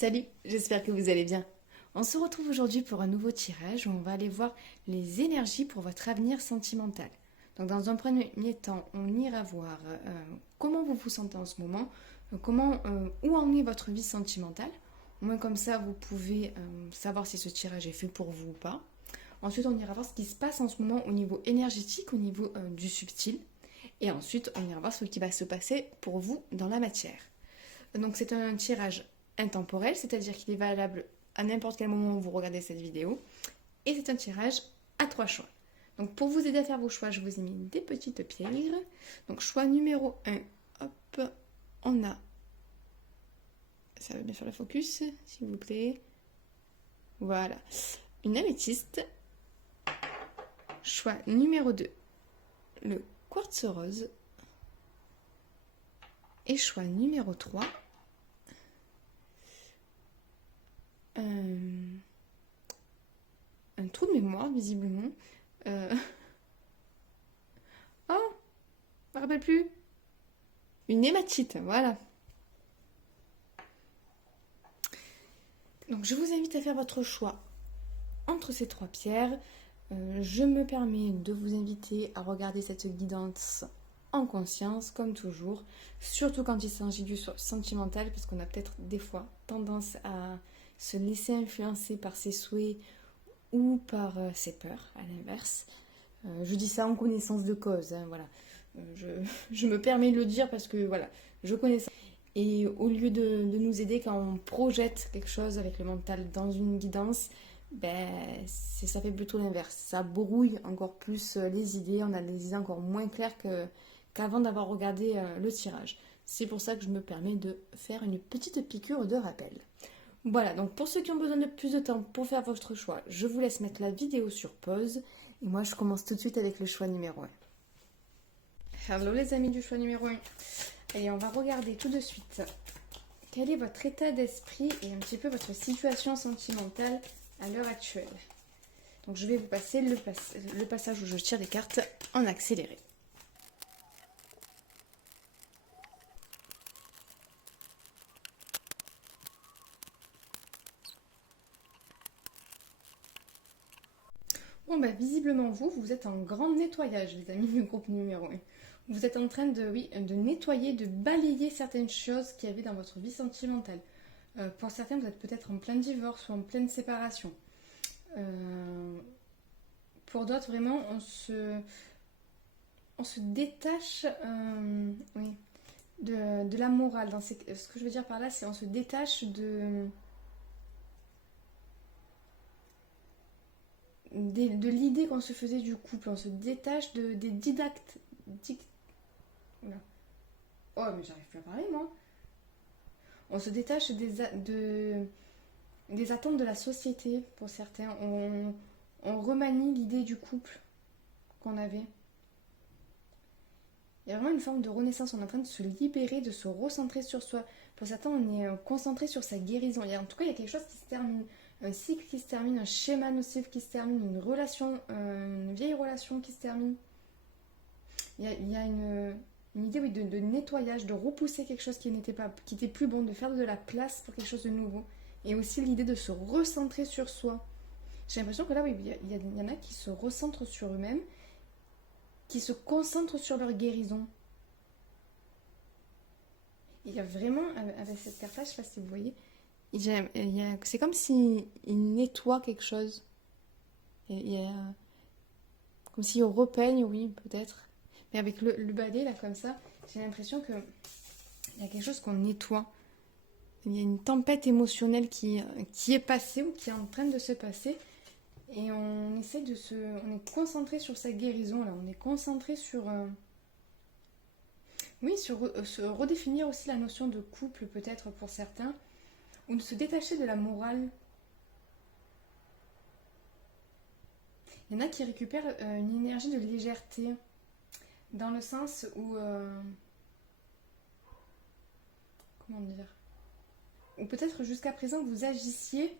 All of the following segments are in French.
Salut, j'espère que vous allez bien. On se retrouve aujourd'hui pour un nouveau tirage où on va aller voir les énergies pour votre avenir sentimental. Donc dans un premier temps, on ira voir comment vous vous sentez en ce moment, où en est votre vie sentimentale. Au moins comme ça, vous pouvez savoir si ce tirage est fait pour vous ou pas. Ensuite, on ira voir ce qui se passe en ce moment au niveau énergétique, au niveau du subtil. Et ensuite, on ira voir ce qui va se passer pour vous dans la matière. Donc c'est un tirage intemporel, c'est-à-dire qu'il est valable à n'importe quel moment où vous regardez cette vidéo. Et c'est un tirage à 3 choix. Donc pour vous aider à faire vos choix, je vous ai mis des petites pierres. Donc choix numéro 1, hop, on a, ça va bien faire le focus, s'il vous plaît. Voilà, une améthyste. Choix numéro 2, le quartz rose. Et choix numéro 3, un trou de mémoire, visiblement. Oh, je me rappelle plus. Une hématite, voilà. Donc je vous invite à faire votre choix entre ces 3 pierres. Je me permets de vous inviter à regarder cette guidance en conscience, comme toujours, surtout quand il s'agit du sentimental, parce qu'on a peut-être des fois tendance à se laisser influencer par ses souhaits ou par ses peurs, à l'inverse. Je dis ça en connaissance de cause, hein, voilà. Je me permets de le dire parce que voilà, je connais ça. Et au lieu de nous aider quand on projette quelque chose avec le mental dans une guidance, ça fait plutôt l'inverse. Ça brouille encore plus les idées, on a des idées encore moins claires qu'avant d'avoir regardé le tirage. C'est pour ça que je me permets de faire une petite piqûre de rappel. Voilà, donc pour ceux qui ont besoin de plus de temps pour faire votre choix, je vous laisse mettre la vidéo sur pause. Et moi, je commence tout de suite avec le choix numéro 1. Hello les amis du choix numéro 1. Allez, on va regarder tout de suite quel est votre état d'esprit et un petit peu votre situation sentimentale à l'heure actuelle. Donc je vais vous passer le passage où je tire les cartes en accéléré. Bon, visiblement, vous êtes en grand nettoyage, les amis du groupe numéro 1. Vous êtes en train de nettoyer, de balayer certaines choses qu'il y avait dans votre vie sentimentale. Pour certains, vous êtes peut-être en plein divorce ou en pleine séparation. Pour d'autres, vraiment, on se détache de la morale. Ce que je veux dire par là, c'est on se détache de l'idée qu'on se faisait du couple. On se détache des didactes. Oh, mais j'arrive plus à parler, moi. On se détache des attentes de la société, pour certains. On remanie l'idée du couple qu'on avait. Il y a vraiment une forme de renaissance. On est en train de se libérer, de se recentrer sur soi. Pour certains, on est concentré sur sa guérison. En tout cas, il y a quelque chose qui se termine. Un cycle qui se termine, un schéma nocif qui se termine, une relation, une vieille relation qui se termine. Il y a une idée de nettoyage, de repousser quelque chose qui était plus bon, de faire de la place pour quelque chose de nouveau. Et aussi l'idée de se recentrer sur soi. J'ai l'impression que là, oui, il y en a qui se recentrent sur eux-mêmes, qui se concentrent sur leur guérison. Il y a vraiment, avec cette carte-là, je ne sais pas si vous voyez, c'est comme s'il nettoie quelque chose. Comme s'il repeigne, oui, peut-être. Mais avec le balai, là, comme ça, j'ai l'impression qu'il y a quelque chose qu'on nettoie. Il y a une tempête émotionnelle qui est passée ou qui est en train de se passer. Et on essaie on est concentré sur sa guérison, là. On est concentré sur... se redéfinir aussi la notion de couple, peut-être, pour certains. Ou de se détacher de la morale. Il y en a qui récupèrent une énergie de légèreté. Dans le sens où... comment dire ? Ou peut-être jusqu'à présent vous agissiez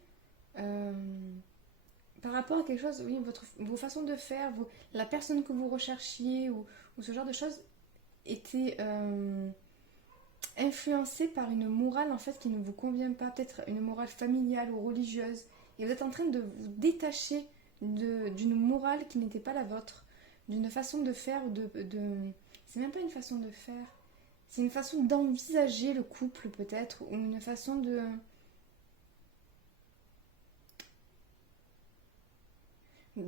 par rapport à quelque chose, oui, vos façons de faire, la personne que vous recherchiez ou ce genre de choses était influencé par une morale en fait qui ne vous convient pas, peut-être une morale familiale ou religieuse, et vous êtes en train de vous détacher d'une morale qui n'était pas la vôtre, d'une façon de faire c'est même pas une façon de faire, c'est une façon d'envisager le couple peut-être, ou une façon de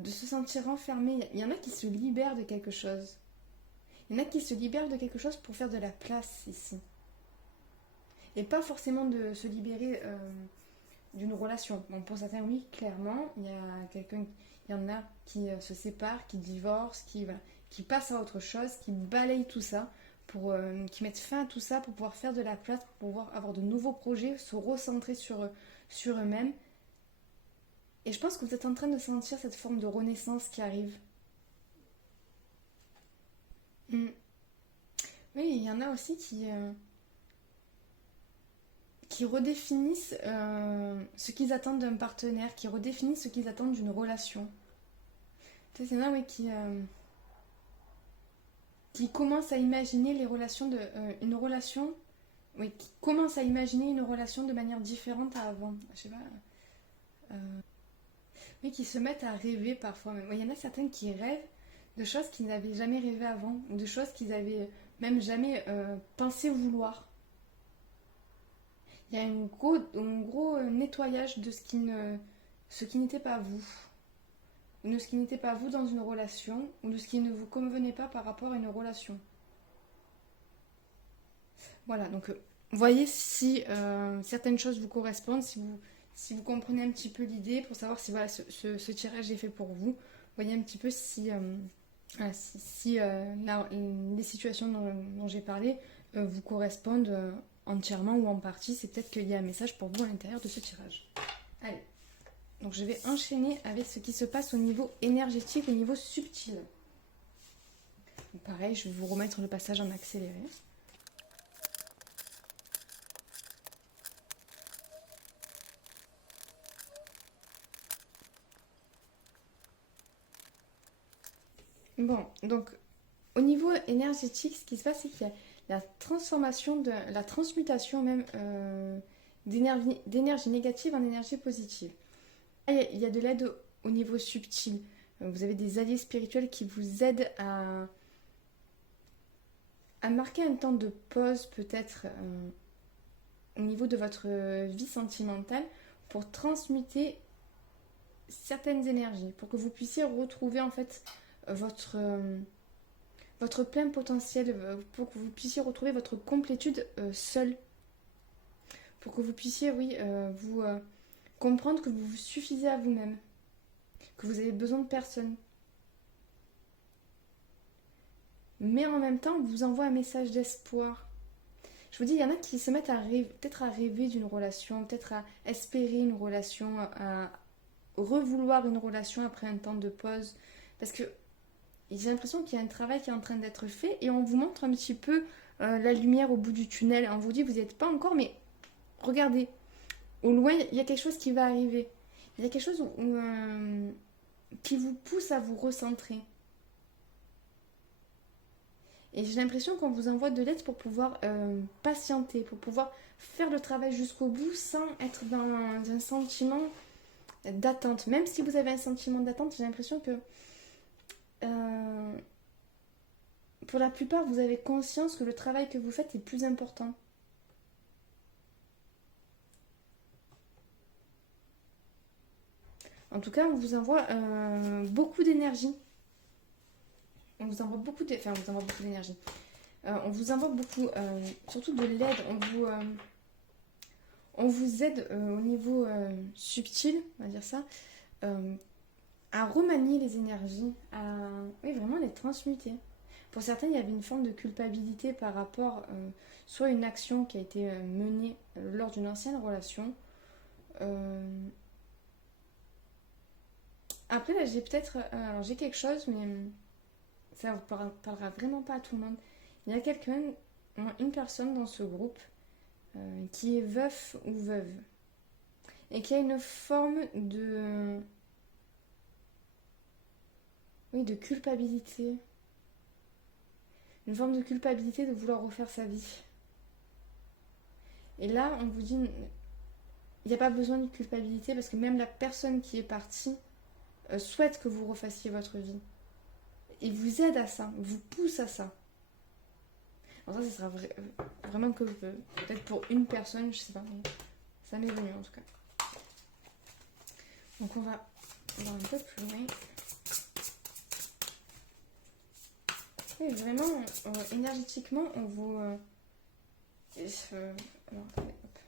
se sentir enfermé. Il y en a qui se libèrent de quelque chose. Il y en a qui se libèrent de quelque chose pour faire de la place ici. Et pas forcément de se libérer d'une relation. Bon, pour certains, oui, clairement, il y en a qui se séparent, qui divorcent, voilà, qui passent à autre chose, qui balayent tout ça, qui mettent fin à tout ça pour pouvoir faire de la place, pour pouvoir avoir de nouveaux projets, se recentrer sur eux-mêmes. Et je pense que vous êtes en train de sentir cette forme de renaissance qui arrive. Mm. Oui, il y en a aussi qui redéfinissent ce qu'ils attendent d'un partenaire, qui redéfinissent ce qu'ils attendent d'une relation. Tu sais, il y en a oui, qui commencent à imaginer les relations une relation, oui, qui commencent à imaginer une relation de manière différente à avant. Je sais pas. Oui, qui se mettent à rêver parfois même. Il y en a certains qui rêvent de choses qu'ils n'avaient jamais rêvé avant, de choses qu'ils avaient même jamais pensé vouloir. Il y a un gros nettoyage de ce qui n'était pas vous, ou de ce qui n'était pas vous dans une relation, ou de ce qui ne vous convenait pas par rapport à une relation. Voilà, donc voyez si certaines choses vous correspondent, si vous comprenez un petit peu l'idée, pour savoir si voilà, ce tirage est fait pour vous. Voyez un petit peu si les situations dont j'ai parlé vous correspondent entièrement ou en partie. C'est peut-être qu'il y a un message pour vous à l'intérieur de ce tirage. Allez, donc je vais enchaîner avec ce qui se passe au niveau énergétique, au niveau subtil. Donc, pareil, je vais vous remettre le passage en accéléré. Bon, donc au niveau énergétique, ce qui se passe, c'est qu'il y a la transformation, la transmutation même d'énergie négative en énergie positive. Il y a de l'aide au niveau subtil. Vous avez des alliés spirituels qui vous aident à marquer un temps de pause peut-être au niveau de votre vie sentimentale pour transmuter certaines énergies, pour que vous puissiez retrouver en fait votre plein potentiel, pour que vous puissiez retrouver votre complétude seul, pour que vous puissiez, oui, vous comprendre que vous vous suffisez à vous-même, que vous avez besoin de personne. Mais en même temps, on vous envoie un message d'espoir. Je vous dis, il y en a qui se mettent peut-être à rêver d'une relation, peut-être à espérer une relation, à revouloir une relation après un temps de pause. Parce que j'ai l'impression qu'il y a un travail qui est en train d'être fait et on vous montre un petit peu la lumière au bout du tunnel. On vous dit, vous n'y êtes pas encore, mais regardez, au loin, il y a quelque chose qui va arriver. Il y a quelque chose qui vous pousse à vous recentrer. Et j'ai l'impression qu'on vous envoie de l'aide pour pouvoir patienter, pour pouvoir faire le travail jusqu'au bout sans être dans un sentiment d'attente. Même si vous avez un sentiment d'attente, j'ai l'impression que pour la plupart, vous avez conscience que le travail que vous faites est plus important. En tout cas, on vous envoie beaucoup d'énergie. On vous envoie beaucoup d'énergie. On vous envoie beaucoup, surtout de l'aide. On vous aide au niveau subtil, on va dire ça, à remanier les énergies, oui, vraiment les transmuter. Pour certains, il y avait une forme de culpabilité par rapport soit à une action qui a été menée lors d'une ancienne relation. Après, là, alors j'ai quelque chose, mais ça ne parlera vraiment pas à tout le monde. Il y a une personne dans ce groupe qui est veuf ou veuve et qui a une forme oui, de culpabilité. Une forme de culpabilité de vouloir refaire sa vie. Et là, on vous dit, il n'y a pas besoin de culpabilité parce que même la personne qui est partie souhaite que vous refassiez votre vie. Il vous aide à ça, vous pousse à ça. Alors ça sera vraiment que peut-être pour une personne, je sais pas, mais ça m'est venu en tout cas. Donc on va un peu plus loin. Oui, vraiment, énergétiquement, on vous... alors, attendez, hop.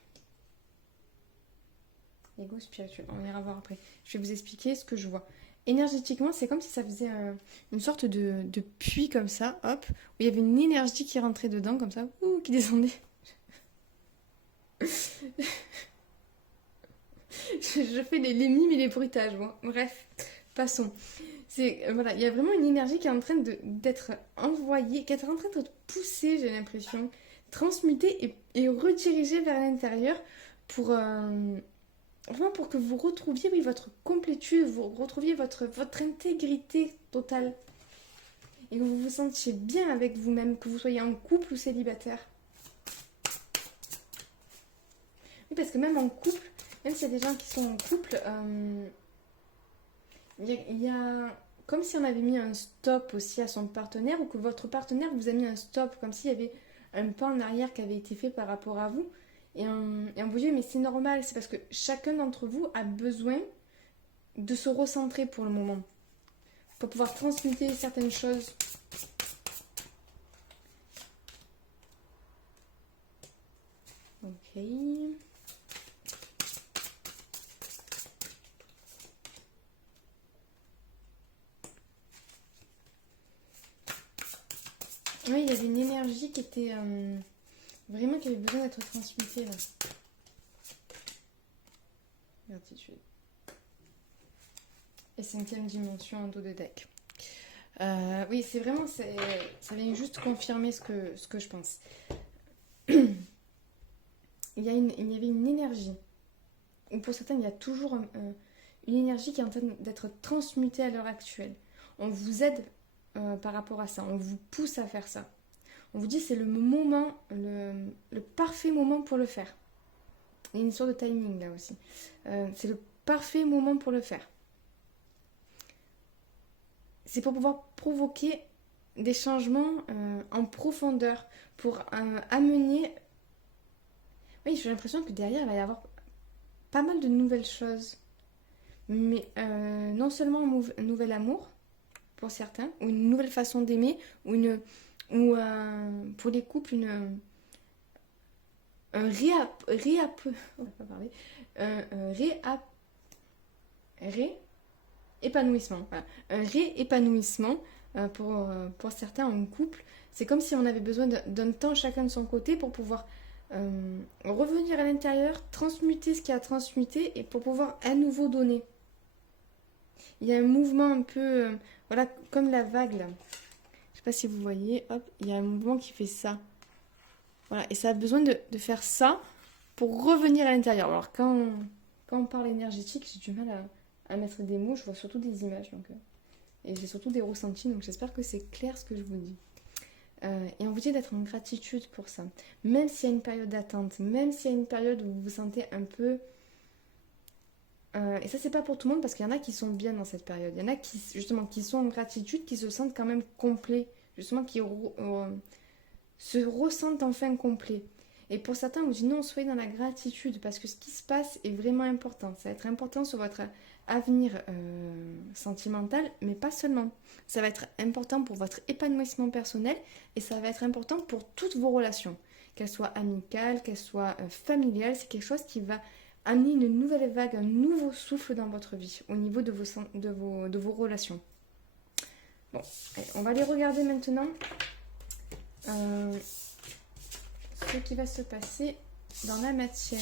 L'ego spirituel, on ira voir après. Je vais vous expliquer ce que je vois. Énergétiquement, c'est comme si ça faisait une sorte de puits comme ça, hop, où il y avait une énergie qui rentrait dedans, comme ça, qui descendait. Je fais les mimes et les bruitages, bon, bref, passons. Voilà, il y a vraiment une énergie qui est en train d'être envoyée, qui est en train d'être poussée, j'ai l'impression, transmutée et redirigée vers l'intérieur pour... Vraiment pour que vous retrouviez votre complétude, vous retrouviez votre intégrité totale. Et que vous vous sentiez bien avec vous-même, que vous soyez en couple ou célibataire. Oui, parce que même en couple, même s'il y a des gens qui sont en couple, il y a comme si on avait mis un stop aussi à son partenaire ou que votre partenaire vous a mis un stop, comme s'il y avait un pas en arrière qui avait été fait par rapport à vous. Et on vous dit, mais c'est normal, c'est parce que chacun d'entre vous a besoin de se recentrer pour le moment. Pour pouvoir transmuter certaines choses. Ok. Oui, il y avait une énergie qui était... vraiment qui avait besoin d'être transmutée là. Gratitude. Et 5e dimension en dos de deck. Oui, c'est vraiment... ça vient juste confirmer ce que je pense. il y avait une énergie. Ou pour certains, il y a toujours une énergie qui est en train d'être transmutée à l'heure actuelle. On vous aide par rapport à ça. On vous pousse à faire ça. On vous dit c'est le moment, le parfait moment pour le faire. Il y a une histoire de timing là aussi. C'est le parfait moment pour le faire. C'est pour pouvoir provoquer des changements en profondeur, pour amener... Oui, j'ai l'impression que derrière, il va y avoir pas mal de nouvelles choses. Mais non seulement un nouvel amour, pour certains, ou une nouvelle façon d'aimer, ou pour les couples, un réépanouissement. Voilà. Un réépanouissement pour certains en couple. C'est comme si on avait besoin d'un temps chacun de son côté pour pouvoir revenir à l'intérieur, transmuter ce qui a transmuté et pour pouvoir à nouveau donner. Il y a un mouvement un peu, voilà, comme la vague là. Je sais pas si vous voyez, hop, il y a un mouvement qui fait ça. Voilà, et ça a besoin de faire ça pour revenir à l'intérieur. Alors quand on parle énergétique, j'ai du mal à mettre des mots, je vois surtout des images. Donc, et j'ai surtout des ressentis, donc j'espère que c'est clair ce que je vous dis. Et on vous dit d'être en gratitude pour ça. Même s'il y a une période d'attente, même s'il y a une période où vous vous sentez un peu... et ça, c'est pas pour tout le monde parce qu'il y en a qui sont bien dans cette période. Il y en a qui, justement, qui sont en gratitude, qui se sentent quand même complets. Justement, qui se ressentent enfin complets. Et pour certains, on vous dit non, soyez dans la gratitude parce que ce qui se passe est vraiment important. Ça va être important sur votre avenir sentimental, mais pas seulement. Ça va être important pour votre épanouissement personnel et ça va être important pour toutes vos relations. Qu'elles soient amicales, qu'elles soient familiales, c'est quelque chose qui va amener une nouvelle vague, un nouveau souffle dans votre vie au niveau de vos relations. Bon, allez, on va les regarder maintenant. Ce qui va se passer dans la matière.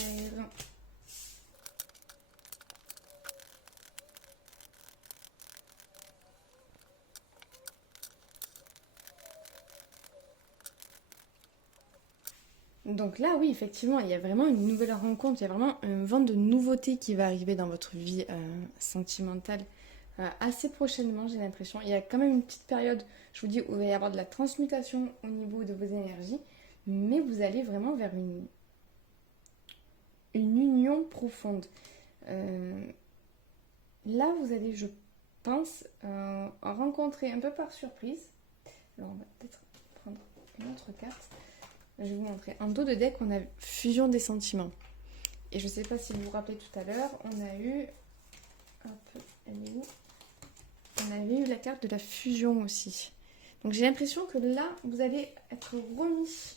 Donc là, oui, effectivement, il y a vraiment une nouvelle rencontre, il y a vraiment un vent de nouveauté qui va arriver dans votre vie sentimentale assez prochainement, j'ai l'impression. Il y a quand même une petite période, je vous dis, où il va y avoir de la transmutation au niveau de vos énergies, mais vous allez vraiment vers une union profonde. Là, vous allez, je pense, rencontrer un peu par surprise. Alors, on va peut-être prendre une autre carte. Je vais vous montrer. En dos de deck, on a fusion des sentiments. Et je ne sais pas si vous vous rappelez tout à l'heure, on a eu... Hop, elle est où? On avait eu la carte de la fusion aussi. Donc j'ai l'impression que là, vous allez être remis.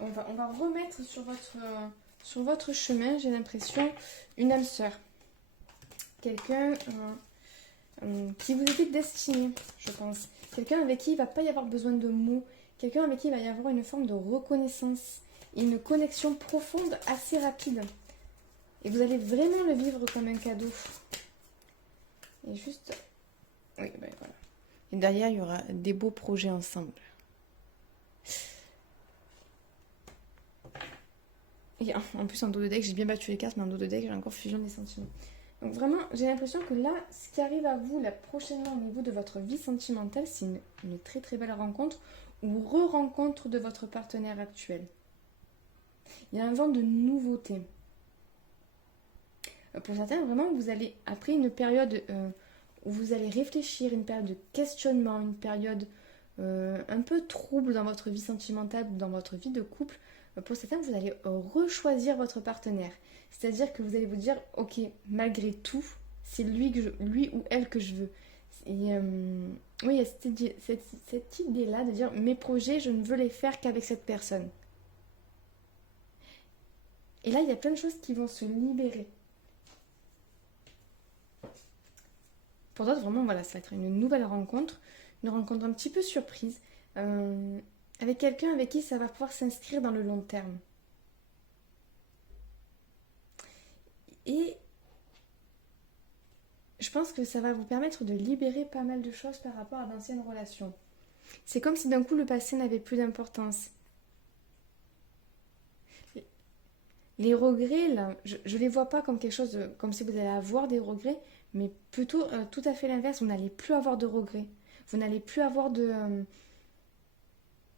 On va remettre sur votre chemin, j'ai l'impression, une âme sœur. Quelqu'un qui vous était destiné, je pense. Quelqu'un avec qui il ne va pas y avoir besoin de mots. Quelqu'un avec qui il va y avoir une forme de reconnaissance. Une connexion profonde assez rapide. Et vous allez vraiment le vivre comme un cadeau. Et juste... Oui, ben voilà. Et derrière, il y aura des beaux projets ensemble. Et en plus, en dos de deck, j'ai bien battu les cartes, mais en dos de deck, j'ai encore fusion des sentiments. Donc vraiment, j'ai l'impression que là, ce qui arrive à vous, là, prochainement, au niveau de votre vie sentimentale, c'est une très très belle rencontre ou re-rencontre de votre partenaire actuel. Il y a un vent de nouveauté. Pour certains, vraiment, vous allez, après une période où vous allez réfléchir, une période de questionnement, une période un peu trouble dans votre vie sentimentale, dans votre vie de couple, pour certains, vous allez rechoisir votre partenaire. C'est-à-dire que vous allez vous dire, ok, malgré tout, c'est lui ou elle que je veux. Et, oui, il y a cette idée-là de dire, mes projets, je ne veux les faire qu'avec cette personne. Et là, il y a plein de choses qui vont se libérer. Pour d'autres, vraiment, voilà, ça va être une nouvelle rencontre, une rencontre un petit peu surprise, avec quelqu'un avec qui ça va pouvoir s'inscrire dans le long terme. Et je pense que ça va vous permettre de libérer pas mal de choses par rapport à d'anciennes relations. C'est comme si d'un coup le passé n'avait plus d'importance. Les regrets, là, je les vois pas comme quelque chose comme si vous allez avoir des regrets, mais plutôt tout à fait l'inverse, vous n'allez plus avoir de regrets. Vous n'allez plus avoir de...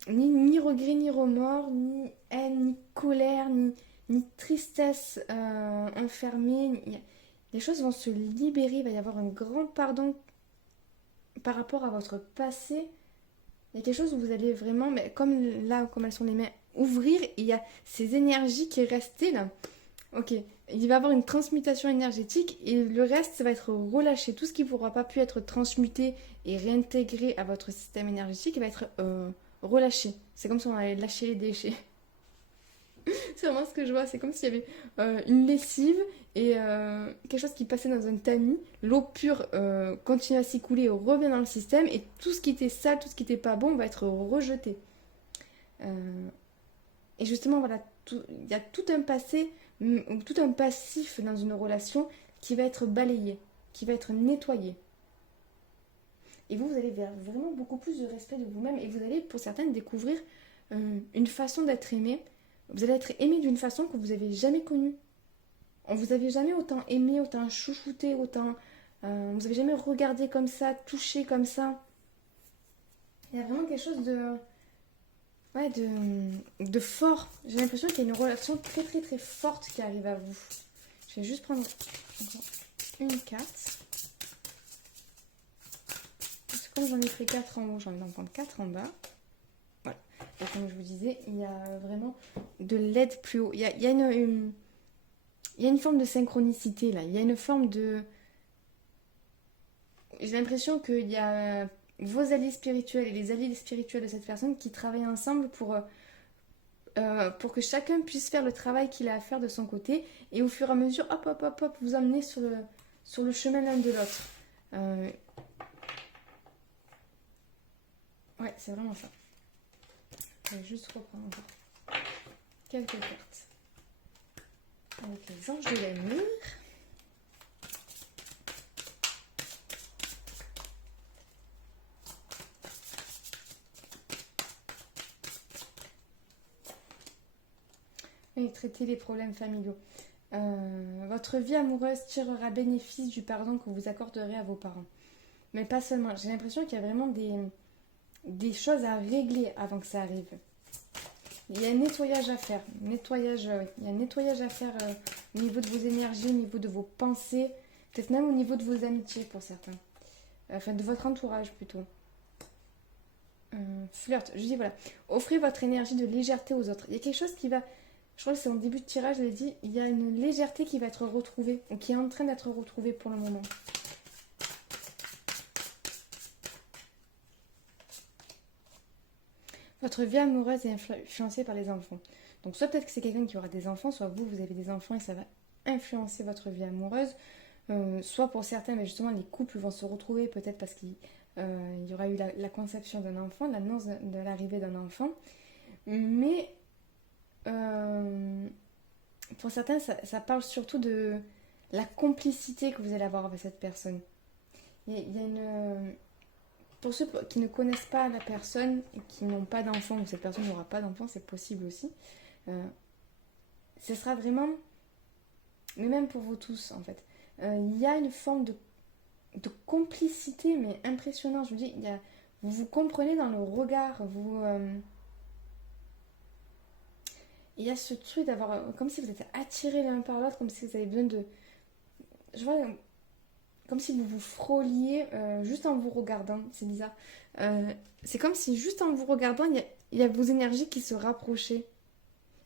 ni regret, ni remords, ni haine, ni colère, ni tristesse enfermée. Les choses vont se libérer, il va y avoir un grand pardon par rapport à votre passé. Il y a quelque chose où vous allez vraiment, mais comme là, comme elles sont les mains, ouvrir, et il y a ces énergies qui est restées là. Ok, il va y avoir une transmutation énergétique et le reste, ça va être relâché. Tout ce qui ne pourra pas pu être transmuté et réintégré à votre système énergétique, il va être relâché. C'est comme si on allait lâcher les déchets. C'est vraiment ce que je vois. C'est comme s'il y avait une lessive et quelque chose qui passait dans un tamis. L'eau pure continue à s'écouler et revient dans le système. Et tout ce qui était sale, tout ce qui n'était pas bon va être rejeté. Et justement, voilà, il y a tout un passé, tout un passif dans une relation qui va être balayé, qui va être nettoyé. Et vous allez vers vraiment beaucoup plus de respect de vous-même. Et vous allez, pour certaines, découvrir une façon d'être aimé. Vous allez être aimé d'une façon que vous n'avez jamais connue. On vous avait jamais autant aimé, autant chouchouté, autant... vous n'avez jamais regardé comme ça, touché comme ça. Il y a vraiment quelque chose de... Ouais, de fort. J'ai l'impression qu'il y a une relation très très très forte qui arrive à vous. Je vais juste prendre encore une carte. Parce que comme j'en ai pris 4 en haut, j'ai envie d'en prendre 4 en bas. Voilà. Et comme je vous disais, il y a vraiment de l'aide plus haut. Il y a une forme de synchronicité là. Il y a une forme de... J'ai l'impression qu'il y a vos alliés spirituels et les alliés spirituels de cette personne qui travaillent ensemble pour que chacun puisse faire le travail qu'il a à faire de son côté et au fur et à mesure, hop, hop, hop, hop, vous emmener sur le chemin l'un de l'autre. Ouais, c'est vraiment ça. Je vais juste reprendre encore quelques cartes. Avec les anges de l'amour. Et traiter les problèmes familiaux. Votre vie amoureuse tirera bénéfice du pardon que vous accorderez à vos parents. Mais pas seulement. J'ai l'impression qu'il y a vraiment des choses à régler avant que ça arrive. Il y a un nettoyage à faire. Nettoyage, il y a un nettoyage à faire au niveau de vos énergies, au niveau de vos pensées, peut-être même au niveau de vos amitiés pour certains. Enfin, de votre entourage plutôt. Flirt, je dis voilà. Offrez votre énergie de légèreté aux autres. Il y a quelque chose qui va. Je crois que c'est en début de tirage, je l'ai dit. Il y a une légèreté qui va être retrouvée, ou qui est en train d'être retrouvée pour le moment. Votre vie amoureuse est influencée par les enfants. Donc soit peut-être que c'est quelqu'un qui aura des enfants, soit vous, vous avez des enfants et ça va influencer votre vie amoureuse. Soit pour certains, mais justement, les couples vont se retrouver peut-être parce qu'il y aura eu la conception d'un enfant, l'annonce de l'arrivée d'un enfant. Mais pour certains, ça parle surtout de la complicité que vous allez avoir avec cette personne. Il y a une... Pour ceux qui ne connaissent pas la personne et qui n'ont pas d'enfant, ou cette personne n'aura pas d'enfant, c'est possible aussi. Ce sera vraiment... Mais même pour vous tous, en fait. Il y a une forme de complicité, mais impressionnante. Je vous dis, vous vous comprenez dans le regard, il y a ce truc d'avoir, comme si vous êtes attirés l'un par l'autre, comme si vous avez besoin de... Je vois, comme si vous vous frôliez juste en vous regardant, c'est bizarre. C'est comme si juste en vous regardant, il y a vos énergies qui se rapprochaient.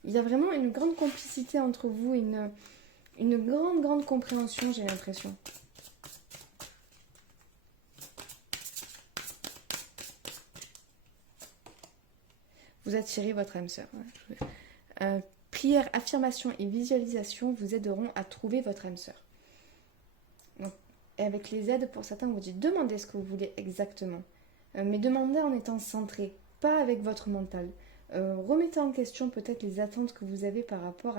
Il y a vraiment une grande complicité entre vous, une grande, grande compréhension, j'ai l'impression. Vous attirez votre âme sœur. Prière, affirmation et visualisation vous aideront à trouver votre âme sœur. Donc, et avec les aides, pour certains, on vous dit demandez ce que vous voulez exactement. Mais demandez en étant centré, pas avec votre mental. Remettez en question peut-être les attentes que vous avez par rapport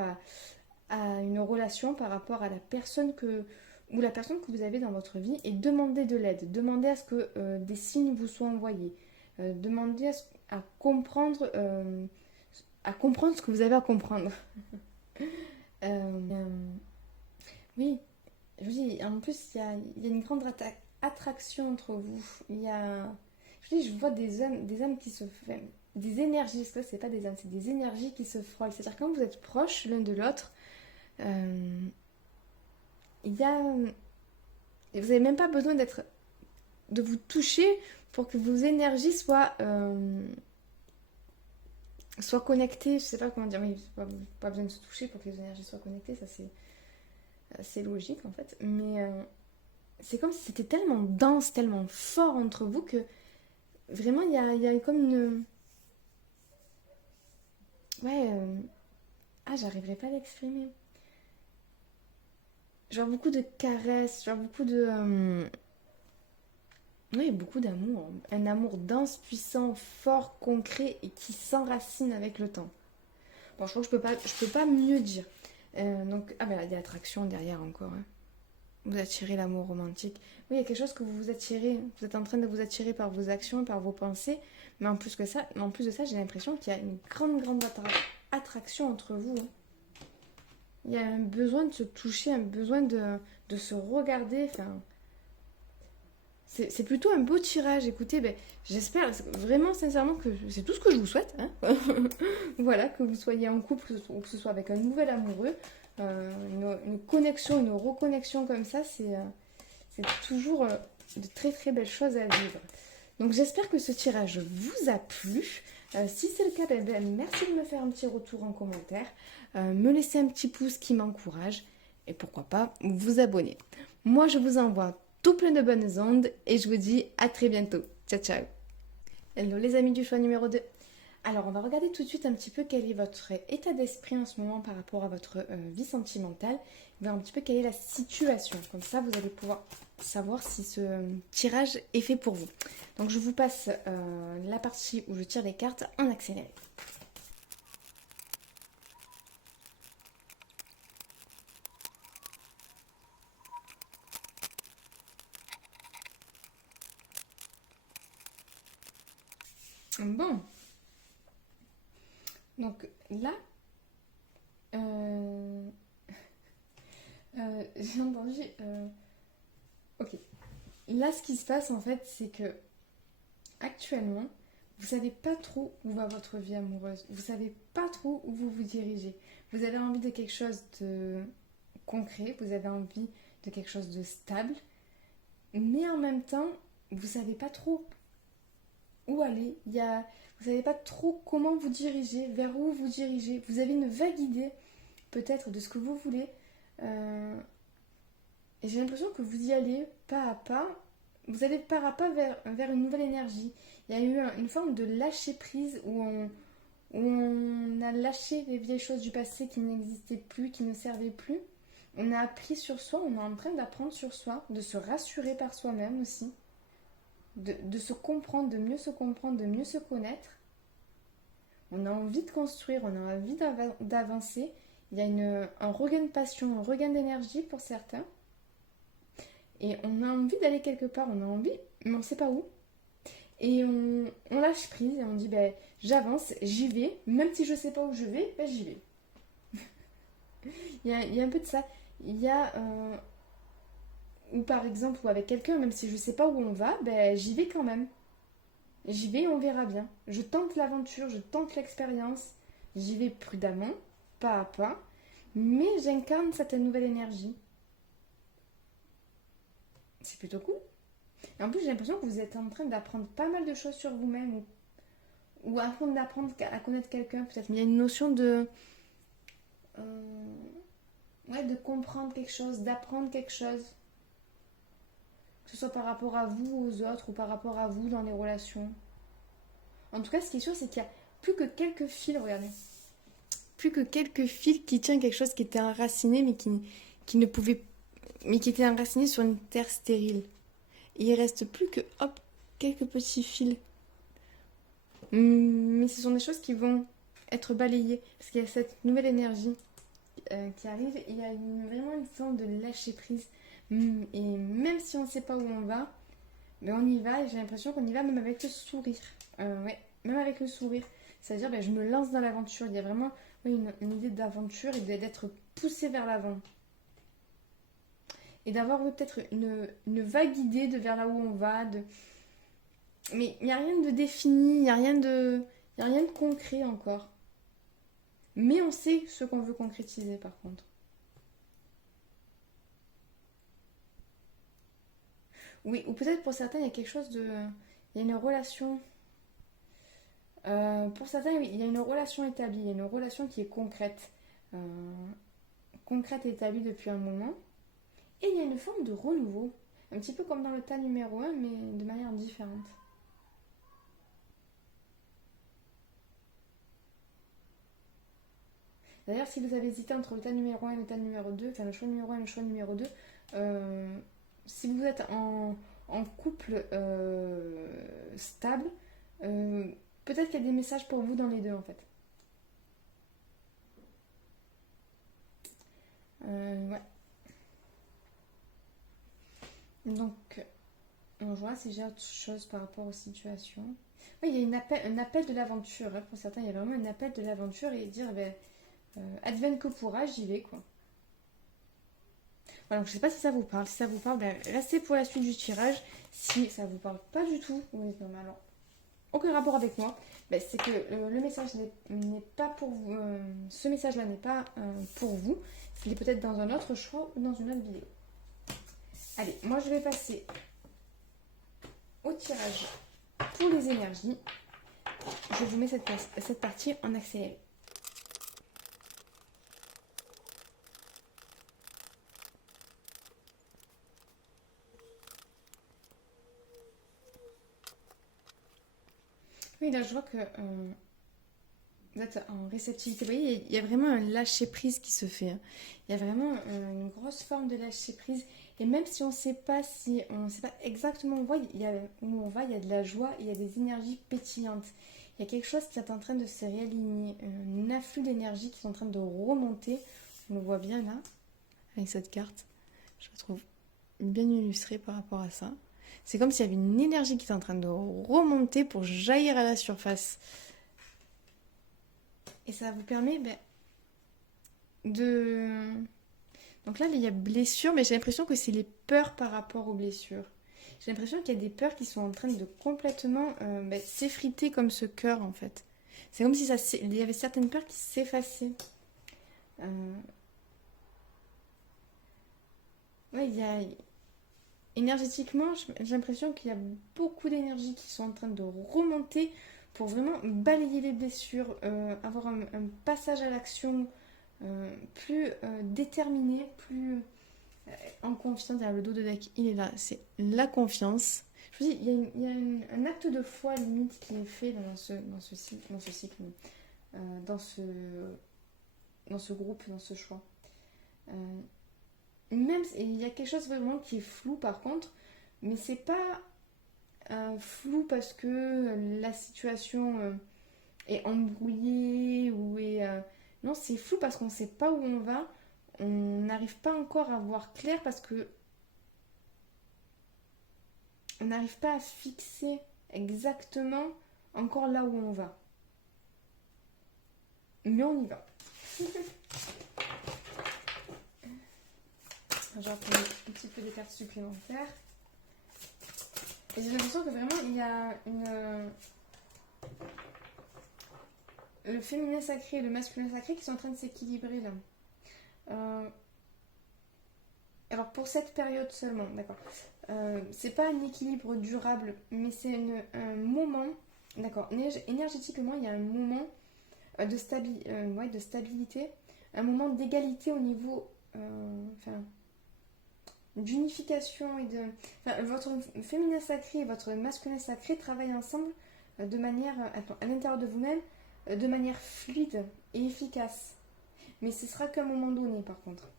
à une relation, par rapport à la personne ou la personne que vous avez dans votre vie et demandez de l'aide. Demandez à ce que des signes vous soient envoyés. Demandez à comprendre ce que vous avez à comprendre. Oui, je vous dis, en plus, il y a une grande attraction entre vous. Je vois des âmes qui se font, des énergies, parce que c'est pas des âmes, c'est des énergies qui se frôlent. C'est-à-dire quand vous êtes proches l'un de l'autre, il y a, et vous n'avez même pas besoin de vous toucher pour que vos énergies soient connectées. Je sais pas comment dire, mais pas besoin de se toucher pour que les énergies soient connectées, ça c'est logique en fait. Mais c'est comme si c'était tellement dense, tellement fort entre vous que vraiment il y a comme une... Ouais, j'arriverai pas à l'exprimer. Genre beaucoup de caresses, genre beaucoup de... Oui, beaucoup d'amour. Un amour dense, puissant, fort, concret et qui s'enracine avec le temps. Bon, je crois que je peux pas mieux dire. Donc, ben, il y a l'attraction derrière encore. Hein. Vous attirez l'amour romantique. Oui, il y a quelque chose que vous vous attirez. Vous êtes en train de vous attirer par vos actions, par vos pensées. Mais en plus de ça, j'ai l'impression qu'il y a une grande, grande attraction entre vous. Hein. Il y a un besoin de se toucher, un besoin de se regarder. Enfin, c'est plutôt un beau tirage. Écoutez, ben, j'espère vraiment sincèrement que c'est tout ce que je vous souhaite. Hein. Voilà, que vous soyez en couple ou que ce soit avec un nouvel amoureux. Une connexion, une reconnexion comme ça, c'est toujours de très très belles choses à vivre. Donc j'espère que ce tirage vous a plu. Si c'est le cas, merci de me faire un petit retour en commentaire. Me laisser un petit pouce qui m'encourage. Et pourquoi pas vous abonner. Moi, je vous envoie tout plein de bonnes ondes et je vous dis à très bientôt. Ciao, ciao. Hello les amis du choix numéro 2. Alors, on va regarder tout de suite un petit peu quel est votre état d'esprit en ce moment par rapport à votre vie sentimentale. Voir un petit peu quelle est la situation. Comme ça, vous allez pouvoir savoir si ce tirage est fait pour vous. Donc, je vous passe la partie où je tire les cartes en accéléré. Bon. Donc là, j'ai entendu... Ok. Là, ce qui se passe en fait, c'est que actuellement, Vous savez pas trop où va votre vie amoureuse. Vous savez pas trop où vous vous dirigez. Vous avez envie de quelque chose de concret. Vous avez envie de quelque chose de stable. Mais en même temps, vous savez pas trop où aller. Vous savez pas trop comment vous diriger, vers où vous dirigez. Vous avez une vague idée peut-être de ce que vous voulez. Et j'ai l'impression que vous y allez pas à pas. Vous allez pas à pas vers une nouvelle énergie. Il y a eu une forme de lâcher prise où on a lâché les vieilles choses du passé qui n'existaient plus, qui ne servaient plus. On a appris sur soi, on est en train d'apprendre sur soi, de se rassurer par soi-même aussi, de se comprendre, de mieux se comprendre, de mieux se connaître. On a envie de construire, on a envie d'avancer. Il y a un regain de passion, un regain d'énergie pour certains. Et on a envie d'aller quelque part, on a envie, mais on ne sait pas où. Et on lâche prise et on dit ben, j'avance, j'y vais, même si je ne sais pas où je vais, ben, j'y vais. Il y a un peu de ça. Il y a, ou par exemple, ou avec quelqu'un, même si je ne sais pas où on va, ben, j'y vais quand même. J'y vais, on verra bien. Je tente l'aventure, je tente l'expérience, j'y vais prudemment, pas à pas, mais j'incarne cette nouvelle énergie. C'est plutôt cool. Et en plus, j'ai l'impression que vous êtes en train d'apprendre pas mal de choses sur vous-même ou apprendre d'apprendre à connaître quelqu'un peut-être. Mais il y a une notion de comprendre quelque chose, d'apprendre quelque chose. Que ce soit par rapport à vous, aux autres ou par rapport à vous dans les relations. En tout cas, ce qui est sûr, c'est qu'il y a plus que quelques fils, regardez. Plus que quelques fils qui tiennent quelque chose qui était enraciné mais qui ne pouvait, mais qui était enraciné sur une terre stérile. Et il reste plus que, hop, quelques petits fils. Mais ce sont des choses qui vont être balayées. Parce qu'il y a cette nouvelle énergie qui arrive. Et il y a vraiment une forme de lâcher prise. Et même si on ne sait pas où on va, mais on y va. Et j'ai l'impression qu'on y va même avec le sourire. Ouais, même avec le sourire. C'est-à-dire, je me lance dans l'aventure. Il y a vraiment une idée d'aventure et d'être poussé vers l'avant. Et d'avoir peut-être une vague idée de vers là où on va. Mais il n'y a rien de défini, il n'y a rien de concret encore. Mais on sait ce qu'on veut concrétiser par contre. Oui, ou peut-être pour certains, il y a quelque chose de... Il y a une relation... pour certains, oui, il y a une relation établie, il y a une relation qui est concrète. Concrète et établie depuis un moment. Et il y a une forme de renouveau. Un petit peu comme dans le tas numéro 1, mais de manière différente. D'ailleurs, si vous avez hésité entre le tas numéro 1 et le tas numéro 2, enfin le choix numéro 1 et le choix numéro 2, si vous êtes en couple stable, peut-être qu'il y a des messages pour vous dans les deux en fait. Ouais. Donc, on voit si j'ai autre chose par rapport aux situations. Oui, il y a un appel de l'aventure. Hein. Pour certains, il y a vraiment un appel de l'aventure et dire, advienne que pourra, j'y vais quoi. Voilà, donc je sais pas si ça vous parle. Si ça vous parle, restez pour la suite du tirage. Si ça vous parle pas du tout, ou alors aucun rapport avec moi, c'est que le message n'est pas pour vous. Ce message-là n'est pas pour vous. Il est peut-être dans un autre choix ou dans une autre vidéo. Allez, moi je vais passer au tirage pour les énergies. Je vous mets cette partie en accéléré. Oui, là je vois que vous êtes en réceptivité. Vous voyez, il y a vraiment un lâcher-prise qui se fait. Hein. Il y a vraiment une grosse forme de lâcher-prise. Et même si on ne sait pas exactement où on va, il y a de la joie, il y a des énergies pétillantes. Il y a quelque chose qui est en train de se réaligner, un afflux d'énergie qui est en train de remonter. On le voit bien là, avec cette carte. Je la trouve bien illustrée par rapport à ça. C'est comme s'il y avait une énergie qui est en train de remonter pour jaillir à la surface. Et ça vous permet de... Donc là, il y a blessure, mais j'ai l'impression que c'est les peurs par rapport aux blessures. J'ai l'impression qu'il y a des peurs qui sont en train de complètement s'effriter comme ce cœur en fait. C'est comme si il y avait certaines peurs qui s'effaçaient. Euh, ouais, énergétiquement, j'ai l'impression qu'il y a beaucoup d'énergie qui sont en train de remonter pour vraiment balayer les blessures, avoir un passage à l'action plus déterminé, plus en confiance. Derrière le dos de deck, il est là, c'est la confiance. Je vous dis, un acte de foi limite qui est fait dans ce cycle, dans ce groupe, dans ce choix. Même il y a quelque chose vraiment qui est flou par contre, mais c'est pas flou parce que la situation est embrouillée ou est non, c'est flou parce qu'on ne sait pas où on va, on n'arrive pas encore à voir clair parce que on n'arrive pas à fixer exactement encore là où on va, mais on y va. Je vais reprendre un petit peu des cartes supplémentaires. Et j'ai l'impression que vraiment il y a le féminin sacré et le masculin sacré qui sont en train de s'équilibrer là. Alors pour cette période seulement, d'accord. C'est pas un équilibre durable, mais c'est un moment, d'accord. Énergétiquement, il y a un moment de stabilité, un moment d'égalité au niveau, d'unification et de... Enfin, votre féminin sacré et votre masculin sacré travaillent ensemble de manière, à l'intérieur de vous-même, de manière fluide et efficace. Mais ce sera qu'à un moment donné, par contre.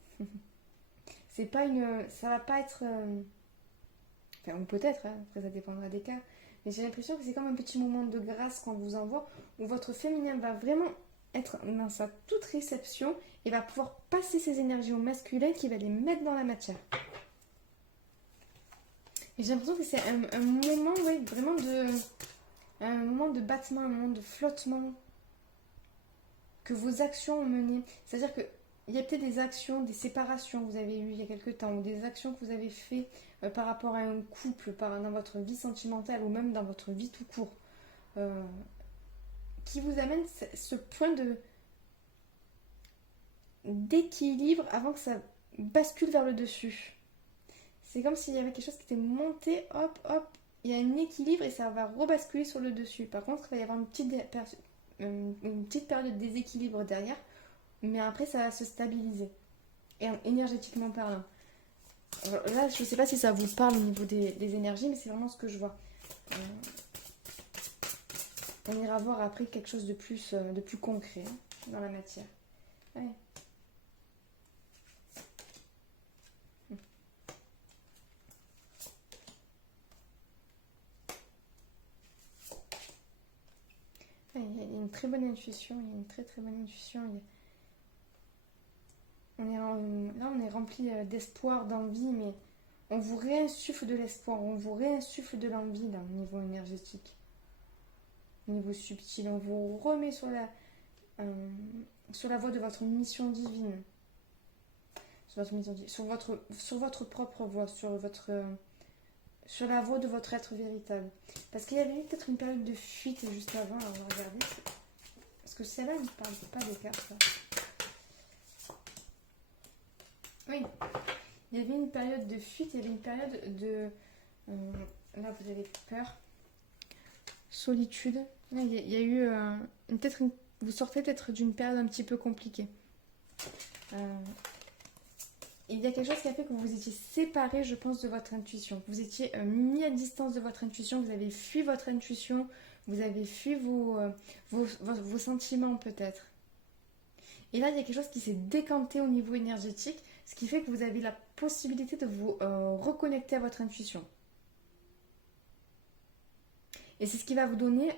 C'est pas ça va pas être... Enfin, ou peut-être, hein, après ça dépendra des cas. Mais j'ai l'impression que c'est comme un petit moment de grâce qu'on vous envoie, où votre féminin va vraiment être dans sa toute réception et va pouvoir passer ses énergies au masculin qui va les mettre dans la matière. Et j'ai l'impression que c'est un moment, ouais, vraiment un moment de battement, un moment de flottement que vos actions ont mené. C'est-à-dire que il y a peut-être des actions, des séparations que vous avez eues il y a quelques temps, ou des actions que vous avez fait par rapport à un couple, dans votre vie sentimentale, ou même dans votre vie tout court, qui vous amène ce point d'équilibre avant que ça bascule vers le dessus. C'est comme s'il y avait quelque chose qui était monté, hop, hop, il y a un équilibre et ça va rebasculer sur le dessus. Par contre, il va y avoir une petite période de déséquilibre derrière, mais après ça va se stabiliser, et énergétiquement parlant. Alors là, je ne sais pas si ça vous parle au niveau des énergies, mais c'est vraiment ce que je vois. On ira voir après quelque chose de plus concret dans la matière. Ouais. Il y a une très bonne intuition, il y a une très très bonne intuition. Là, on est rempli d'espoir, d'envie, mais on vous réinsuffle de l'espoir, on vous réinsuffle de l'envie là, au niveau énergétique, au niveau subtil. On vous remet sur la voie de votre mission divine, sur votre propre voie, sur la voie de votre être véritable. Parce qu'il y avait peut-être une période de fuite juste avant, alors on va regarder. Parce que celle-là ne parle pas des cartes. Là. Oui, il y avait une période de fuite, il y avait une période de... là, vous avez peur, solitude. Là, il y a eu vous sortez peut-être d'une période un petit peu compliquée. Il y a quelque chose qui a fait que vous vous étiez séparés, je pense, de votre intuition. Vous étiez mis à distance de votre intuition, vous avez fui votre intuition, vous avez fui vos sentiments peut-être. Et là, il y a quelque chose qui s'est décanté au niveau énergétique, ce qui fait que vous avez la possibilité de vous reconnecter à votre intuition. Et c'est ce qui va vous donner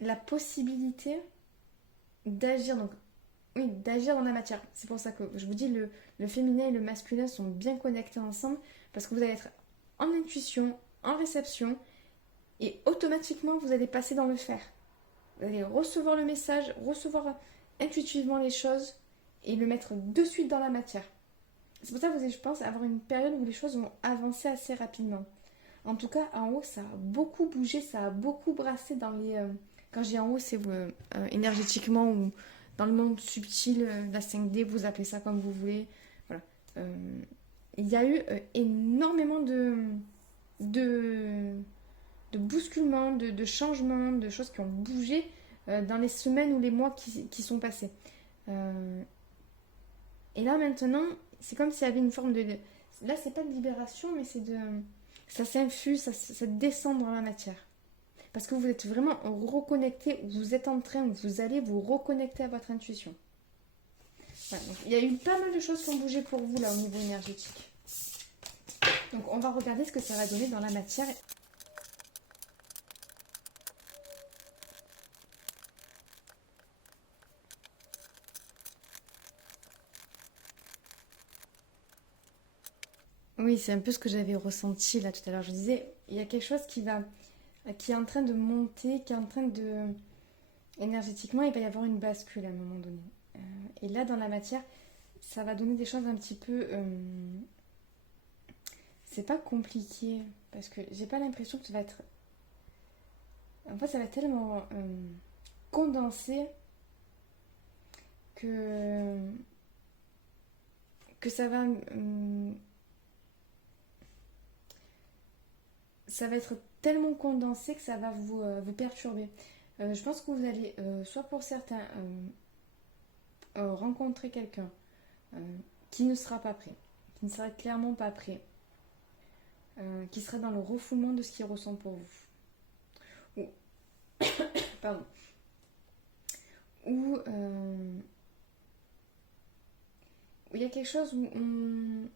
la possibilité d'agir. Donc, oui, d'agir dans la matière. C'est pour ça que je vous dis, le féminin et le masculin sont bien connectés ensemble, parce que vous allez être en intuition, en réception, et automatiquement, vous allez passer dans le faire. Vous allez recevoir le message, recevoir intuitivement les choses, et le mettre de suite dans la matière. C'est pour ça que vous allez, je pense, avoir une période où les choses vont avancer assez rapidement. En tout cas, en haut, ça a beaucoup bougé, ça a beaucoup brassé dans les... quand je dis en haut, c'est énergétiquement ou dans le monde subtil, la 5D, vous appelez ça comme vous voulez. Voilà. Il y a eu énormément de, de bousculements, de changements, de choses qui ont bougé dans les semaines ou les mois qui sont passés. Euh, et là, maintenant, c'est comme s'il y avait une forme de... Là, c'est pas de libération, mais c'est de... Ça s'infuse, ça descend dans la matière. Parce que vous êtes vraiment reconnecté, vous êtes en train, vous allez vous reconnecter à votre intuition. Voilà, donc, il y a eu pas mal de choses qui ont bougé pour vous là au niveau énergétique. Donc on va regarder ce que ça va donner dans la matière. Oui, c'est un peu ce que j'avais ressenti là tout à l'heure. Je disais, il y a quelque chose qui est en train de monter, qui est en train de... Énergétiquement, il va y avoir une bascule à un moment donné. Et là, dans la matière, ça va donner des choses un petit peu... c'est pas compliqué, parce que j'ai pas l'impression que ça va être... En fait, ça va être tellement condensé que... que ça va être tellement condensé que ça va vous perturber. Je pense que vous allez, soit pour certains, rencontrer quelqu'un qui ne sera pas prêt, qui ne sera clairement pas prêt, qui sera dans le refoulement de ce qu'il ressent pour vous. Ou, pardon. Ou il y a quelque chose où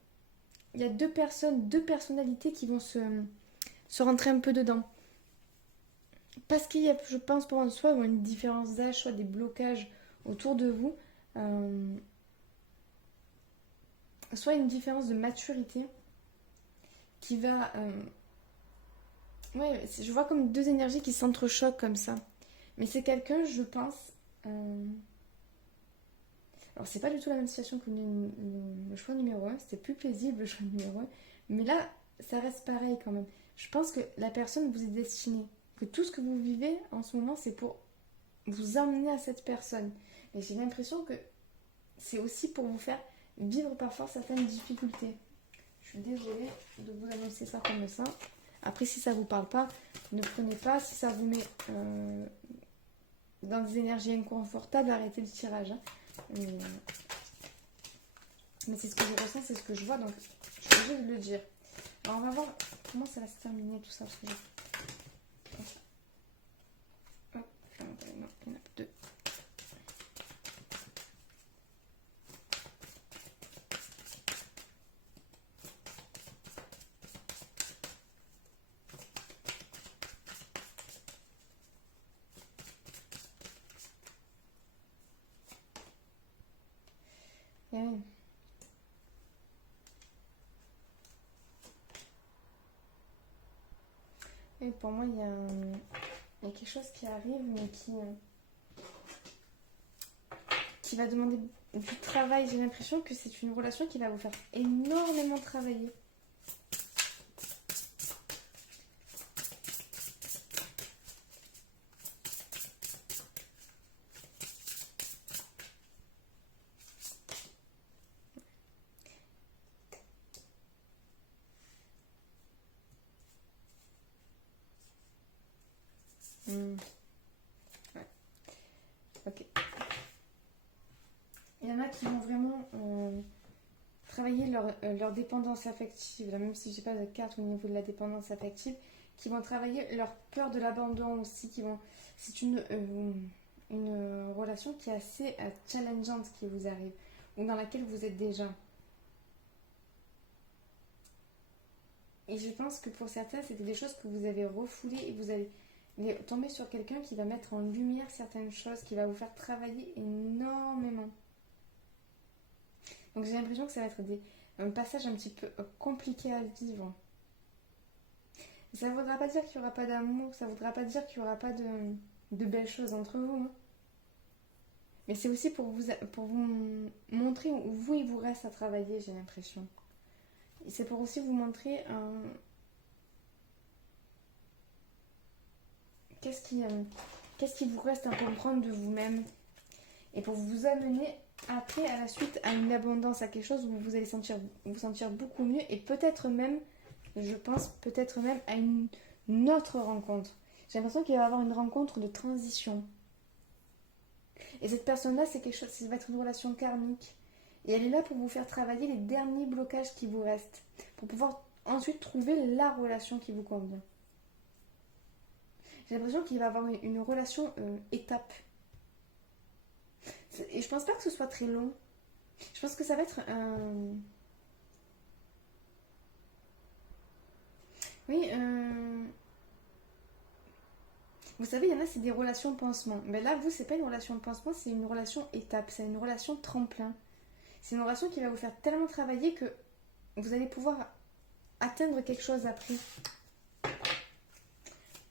il y a deux personnes, deux personnalités qui vont se rentrer un peu dedans. Parce qu'il y a, je pense, pour soit une différence d'âge, soit des blocages autour de vous, soit une différence de maturité qui va... ouais, je vois comme deux énergies qui s'entrechoquent comme ça. Mais c'est quelqu'un, je pense... alors, c'est pas du tout la même situation que le choix numéro un. C'était plus paisible le choix numéro un. Mais là, ça reste pareil quand même. Je pense que la personne vous est destinée. Que tout ce que vous vivez en ce moment, c'est pour vous emmener à cette personne. Et j'ai l'impression que c'est aussi pour vous faire vivre parfois certaines difficultés. Je suis désolée de vous annoncer ça comme ça. Après, si ça vous parle pas, ne prenez pas. Si ça vous met dans des énergies inconfortables, arrêtez le tirage. Hein. Mais c'est ce que je ressens, c'est ce que je vois, donc je suis obligée de le dire. Alors on va voir comment ça va se terminer tout ça. Parce que hop, non, il y en a deux. Et Et pour moi, il y a quelque chose qui arrive, mais qui va demander du travail. J'ai l'impression que c'est une relation qui va vous faire énormément travailler. Ouais. Ok. Il y en a qui vont vraiment travailler leur dépendance affective, là, même si j'ai pas de carte au niveau de la dépendance affective, qui vont travailler leur peur de l'abandon aussi, c'est une relation qui est assez challengeante qui vous arrive, ou dans laquelle vous êtes déjà. Et je pense que pour certains, c'était des choses que vous avez refoulées et vous allez tomber sur quelqu'un qui va mettre en lumière certaines choses, qui va vous faire travailler énormément. Donc j'ai l'impression que ça va être un passage un petit peu compliqué à vivre. Ça ne voudra pas dire qu'il n'y aura pas d'amour, ça ne voudra pas dire qu'il n'y aura pas de belles choses entre vous. Hein. Mais c'est aussi pour vous montrer où vous, il vous reste à travailler, j'ai l'impression. Et c'est pour aussi vous montrer qu'est-ce qui vous reste à comprendre de vous-même. Et pour vous amener après, à la suite, à une abondance, à quelque chose où vous allez vous sentir beaucoup mieux. Et peut-être même, je pense, peut-être même à une autre rencontre. J'ai l'impression qu'il va y avoir une rencontre de transition. Et cette personne-là, c'est quelque chose, ça va être une relation karmique. Et elle est là pour vous faire travailler les derniers blocages qui vous restent. Pour pouvoir ensuite trouver la relation qui vous convient. J'ai l'impression qu'il va y avoir une relation étape. Et je pense pas que ce soit très long. Je pense que ça va être un... Oui, vous savez, il y en a, c'est des relations pansement. Mais là, vous, c'est pas une relation pansement, c'est une relation étape. C'est une relation tremplin. C'est une relation qui va vous faire tellement travailler que vous allez pouvoir atteindre quelque chose après.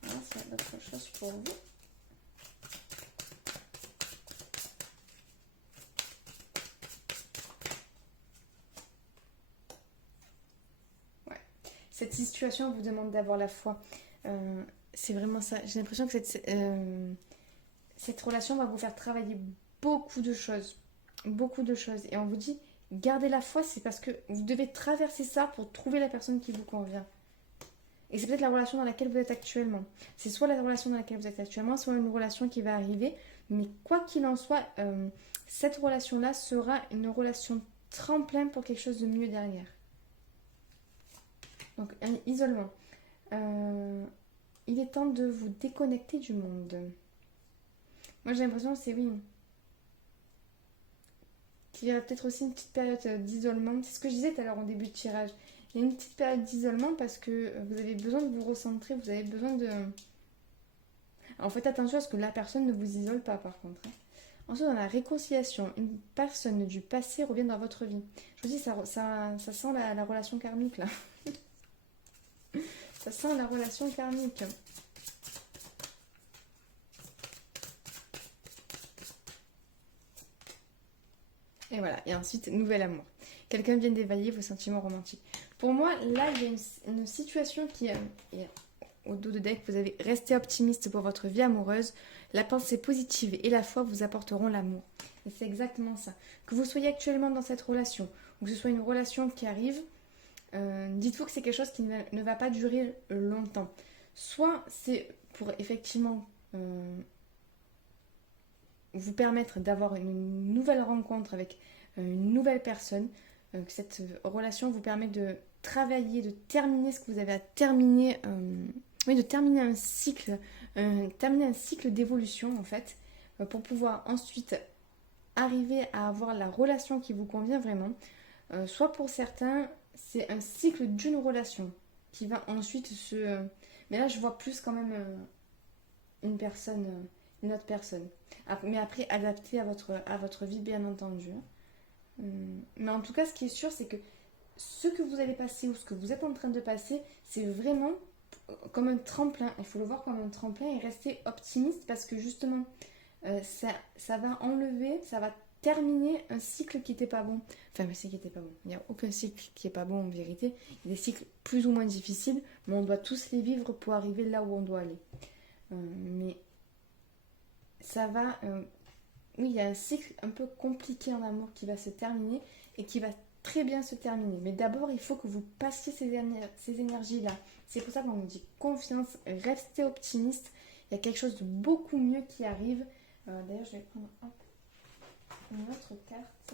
Voilà, c'est d'autres choses pour vous. Ouais. Cette situation vous demande d'avoir la foi. C'est vraiment ça. J'ai l'impression que cette relation va vous faire travailler beaucoup de choses. Beaucoup de choses. Et on vous dit, gardez la foi, c'est parce que vous devez traverser ça pour trouver la personne qui vous convient. Et c'est peut-être la relation dans laquelle vous êtes actuellement. C'est soit la relation dans laquelle vous êtes actuellement, soit une relation qui va arriver. Mais quoi qu'il en soit, cette relation-là sera une relation tremplin pour quelque chose de mieux derrière. Donc, un isolement. Il est temps de vous déconnecter du monde. Moi, j'ai l'impression que c'est oui. Qu'il y a peut-être aussi une petite période d'isolement. C'est ce que je disais tout à l'heure en début de tirage. Il y a une petite période d'isolement parce que vous avez besoin de vous recentrer, vous avez besoin de... Alors faites attention à ce que la personne ne vous isole pas par contre. Ensuite, dans la réconciliation, une personne du passé revient dans votre vie. Je vous dis, ça sent la relation karmique là. Ça sent la relation karmique. Et voilà, et ensuite, nouvel amour. Quelqu'un vient d'éveiller vos sentiments romantiques. Pour moi, là, il y a une situation qui est au dos de deck. Vous avez resté optimiste pour votre vie amoureuse. La pensée positive et la foi vous apporteront l'amour. Et c'est exactement ça. Que vous soyez actuellement dans cette relation, ou que ce soit une relation qui arrive, dites-vous que c'est quelque chose qui ne va pas durer longtemps. Soit c'est pour effectivement vous permettre d'avoir une nouvelle rencontre avec une nouvelle personne, que cette relation vous permet de travailler, de terminer ce que vous avez à terminer, de terminer un cycle d'évolution en fait, pour pouvoir ensuite arriver à avoir la relation qui vous convient vraiment. Soit pour certains, c'est un cycle d'une relation qui va ensuite se... mais là, je vois plus quand même une personne, une autre personne. Mais après, adapté à votre vie, bien entendu. Mais en tout cas, ce qui est sûr, c'est que ce que vous allez passer ou ce que vous êtes en train de passer, c'est vraiment comme un tremplin. Il faut le voir comme un tremplin et rester optimiste parce que justement, ça va enlever, ça va terminer un cycle qui n'était pas bon. Enfin, un cycle qui n'était pas bon. Il n'y a aucun cycle qui n'est pas bon en vérité. Il y a des cycles plus ou moins difficiles, mais on doit tous les vivre pour arriver là où on doit aller. Mais ça va... oui, il y a un cycle un peu compliqué en amour qui va se terminer et qui va très bien se terminer. Mais d'abord, il faut que vous passiez ces énergies-là. C'est pour ça qu'on vous dit confiance, restez optimiste. Il y a quelque chose de beaucoup mieux qui arrive. D'ailleurs, je vais prendre une autre carte.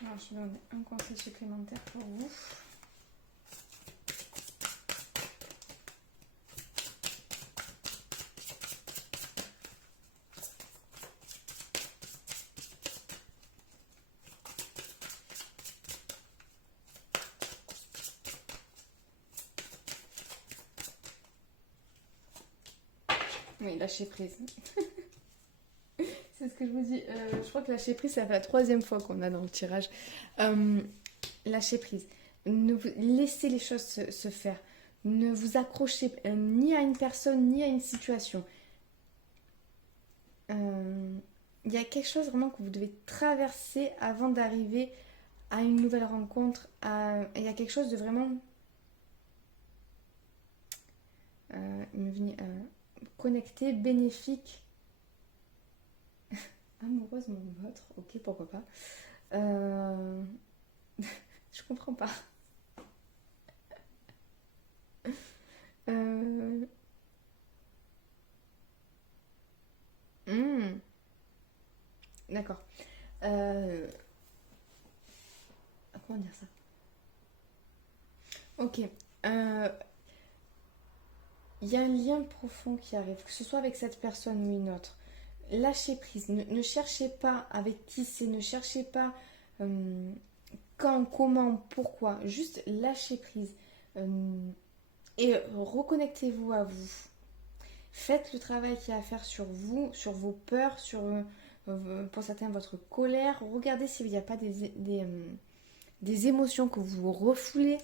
Alors, je vais donner un conseil supplémentaire pour vous. Oui, lâcher prise. C'est ce que je vous dis. Je crois que lâcher prise, ça fait la 3e fois qu'on a dans le tirage. Lâcher prise. Laissez les choses se faire. Ne vous accrochez ni à une personne ni à une situation. Il y a quelque chose vraiment que vous devez traverser avant d'arriver à une nouvelle rencontre. Il y a quelque chose de vraiment connecté, bénéfique, amoureusement votre. Ok, pourquoi pas. Je comprends pas. Euh, hmm, d'accord. Euh, comment dire ça? Ok. Il y a un lien profond qui arrive, que ce soit avec cette personne ou une autre. Lâchez prise. Ne cherchez pas avec qui c'est. Ne cherchez pas euh, quand, comment, pourquoi. Juste lâchez prise. Euh, et reconnectez-vous à vous. Faites le travail qu'il y a à faire sur vous, sur vos peurs, sur pour certains votre colère. Regardez s'il n'y a pas des émotions que vous refoulez.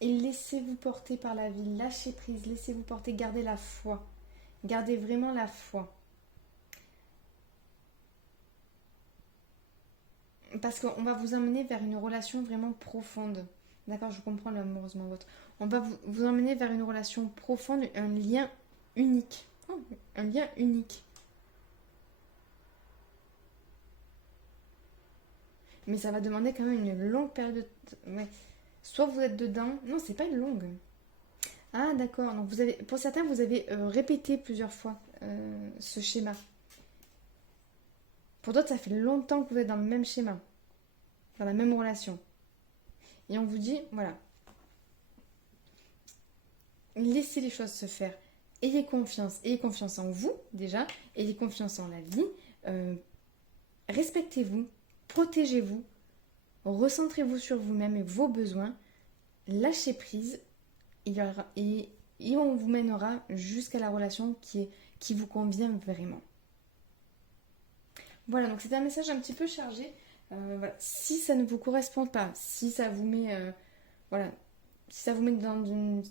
Et laissez-vous porter par la vie. Lâchez prise. Laissez-vous porter. Gardez la foi. Gardez vraiment la foi. Parce qu'on va vous emmener vers une relation vraiment profonde. D'accord, je comprends l'amoureusement votre. On va vous emmener vers une relation profonde, un lien unique. Oh, un lien unique. Mais ça va demander quand même une longue période de... Ouais. Soit vous êtes dedans... Non, c'est pas une longue. Ah, d'accord. Donc vous avez... Pour certains, vous avez répété plusieurs fois ce schéma. Pour d'autres, ça fait longtemps que vous êtes dans le même schéma, dans la même relation. Et on vous dit, voilà, laissez les choses se faire. Ayez confiance en vous déjà, ayez confiance en la vie, euh, respectez-vous, protégez-vous, recentrez-vous sur vous-même et vos besoins, lâchez prise, et on vous mènera jusqu'à la relation qui vous convient vraiment. Voilà, donc c'est un message un petit peu chargé. Voilà. Si ça ne vous correspond pas, si ça vous met, voilà, si ça vous met dans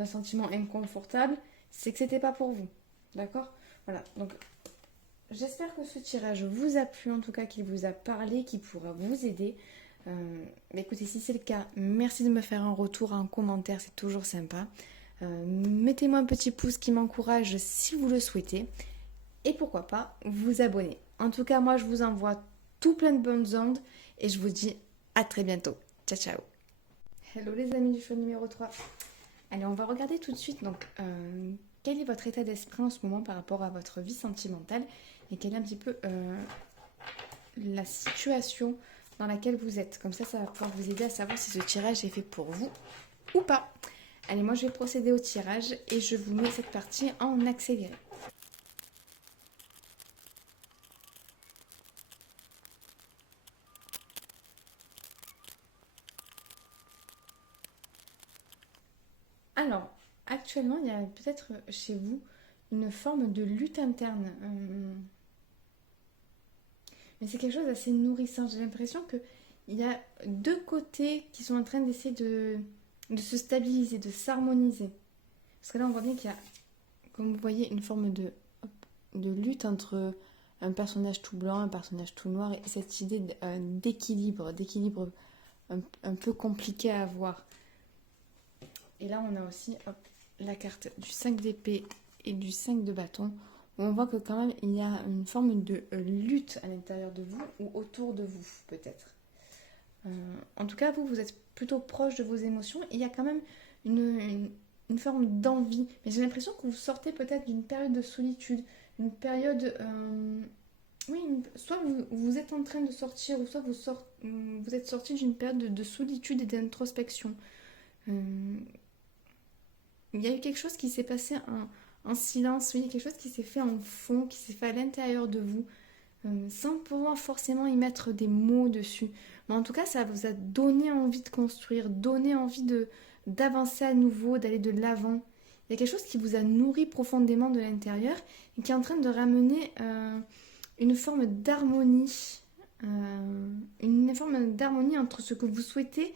un sentiment inconfortable, c'est que c'était pas pour vous. D'accord? Voilà. Donc j'espère que ce tirage vous a plu, en tout cas qu'il vous a parlé, qu'il pourra vous aider. Mais écoutez, si c'est le cas, merci de me faire un retour, un commentaire, c'est toujours sympa. Mettez-moi un petit pouce qui m'encourage si vous le souhaitez. Et pourquoi pas vous abonner. En tout cas, moi je vous envoie tout plein de bonnes ondes et je vous dis à très bientôt. Ciao ciao. Hello les amis du choix numéro 3. Allez, on va regarder tout de suite donc quel est votre état d'esprit en ce moment par rapport à votre vie sentimentale et quelle est un petit peu la situation dans laquelle vous êtes. Comme ça va pouvoir vous aider à savoir si ce tirage est fait pour vous ou pas. Allez, moi je vais procéder au tirage et je vous mets cette partie en accéléré. Alors, actuellement, il y a peut-être chez vous une forme de lutte interne. Mais c'est quelque chose d'assez nourrissant. J'ai l'impression qu'il y a deux côtés qui sont en train d'essayer de se stabiliser, de s'harmoniser. Parce que là, on voit bien qu'il y a, comme vous voyez, une forme de lutte entre un personnage tout blanc, un personnage tout noir, et cette idée d'équilibre un peu compliqué à avoir. Et là, on a aussi la carte du 5 d'épée et du 5 de bâton, où on voit que quand même, il y a une forme de lutte à l'intérieur de vous ou autour de vous, peut-être. En tout cas, vous êtes plutôt proche de vos émotions. Et il y a quand même une forme d'envie. Mais j'ai l'impression que vous sortez peut-être d'une période de solitude, une période... oui, soit vous êtes en train de sortir, ou soit vous êtes sorti d'une période de solitude et d'introspection. Il y a eu quelque chose qui s'est passé en silence, oui, il y a quelque chose qui s'est fait en fond, qui s'est fait à l'intérieur de vous, sans pouvoir forcément y mettre des mots dessus. Mais en tout cas, ça vous a donné envie de construire, donné envie d'avancer à nouveau, d'aller de l'avant. Il y a quelque chose qui vous a nourri profondément de l'intérieur et qui est en train de ramener une forme d'harmonie, une forme d'harmonie entre ce que vous souhaitez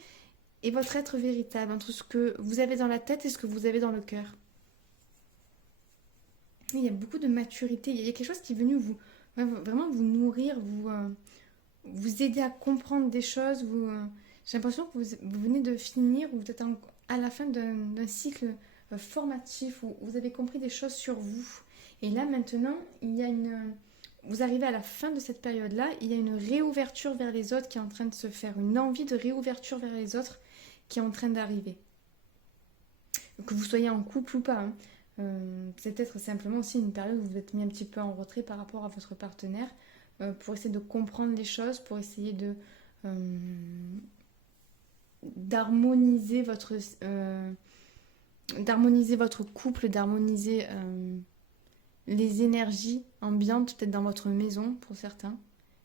et votre être véritable, entre ce que vous avez dans la tête et ce que vous avez dans le cœur. Il y a beaucoup de maturité, il y a quelque chose qui est venu vraiment vous nourrir, vous aider à comprendre des choses. J'ai l'impression que vous venez de finir, ou vous êtes à la fin d'un cycle formatif où vous avez compris des choses sur vous. Et là maintenant, vous arrivez à la fin de cette période-là, il y a une réouverture vers les autres qui est en train de se faire, une envie de réouverture vers les autres qui est en train d'arriver. Que vous soyez en couple ou pas, hein. C'est peut-être simplement aussi une période où vous êtes mis un petit peu en retrait par rapport à votre partenaire, pour essayer de comprendre les choses, pour essayer euh, d'harmoniser d'harmoniser votre couple, d'harmoniser les énergies ambiantes, peut-être dans votre maison pour certains,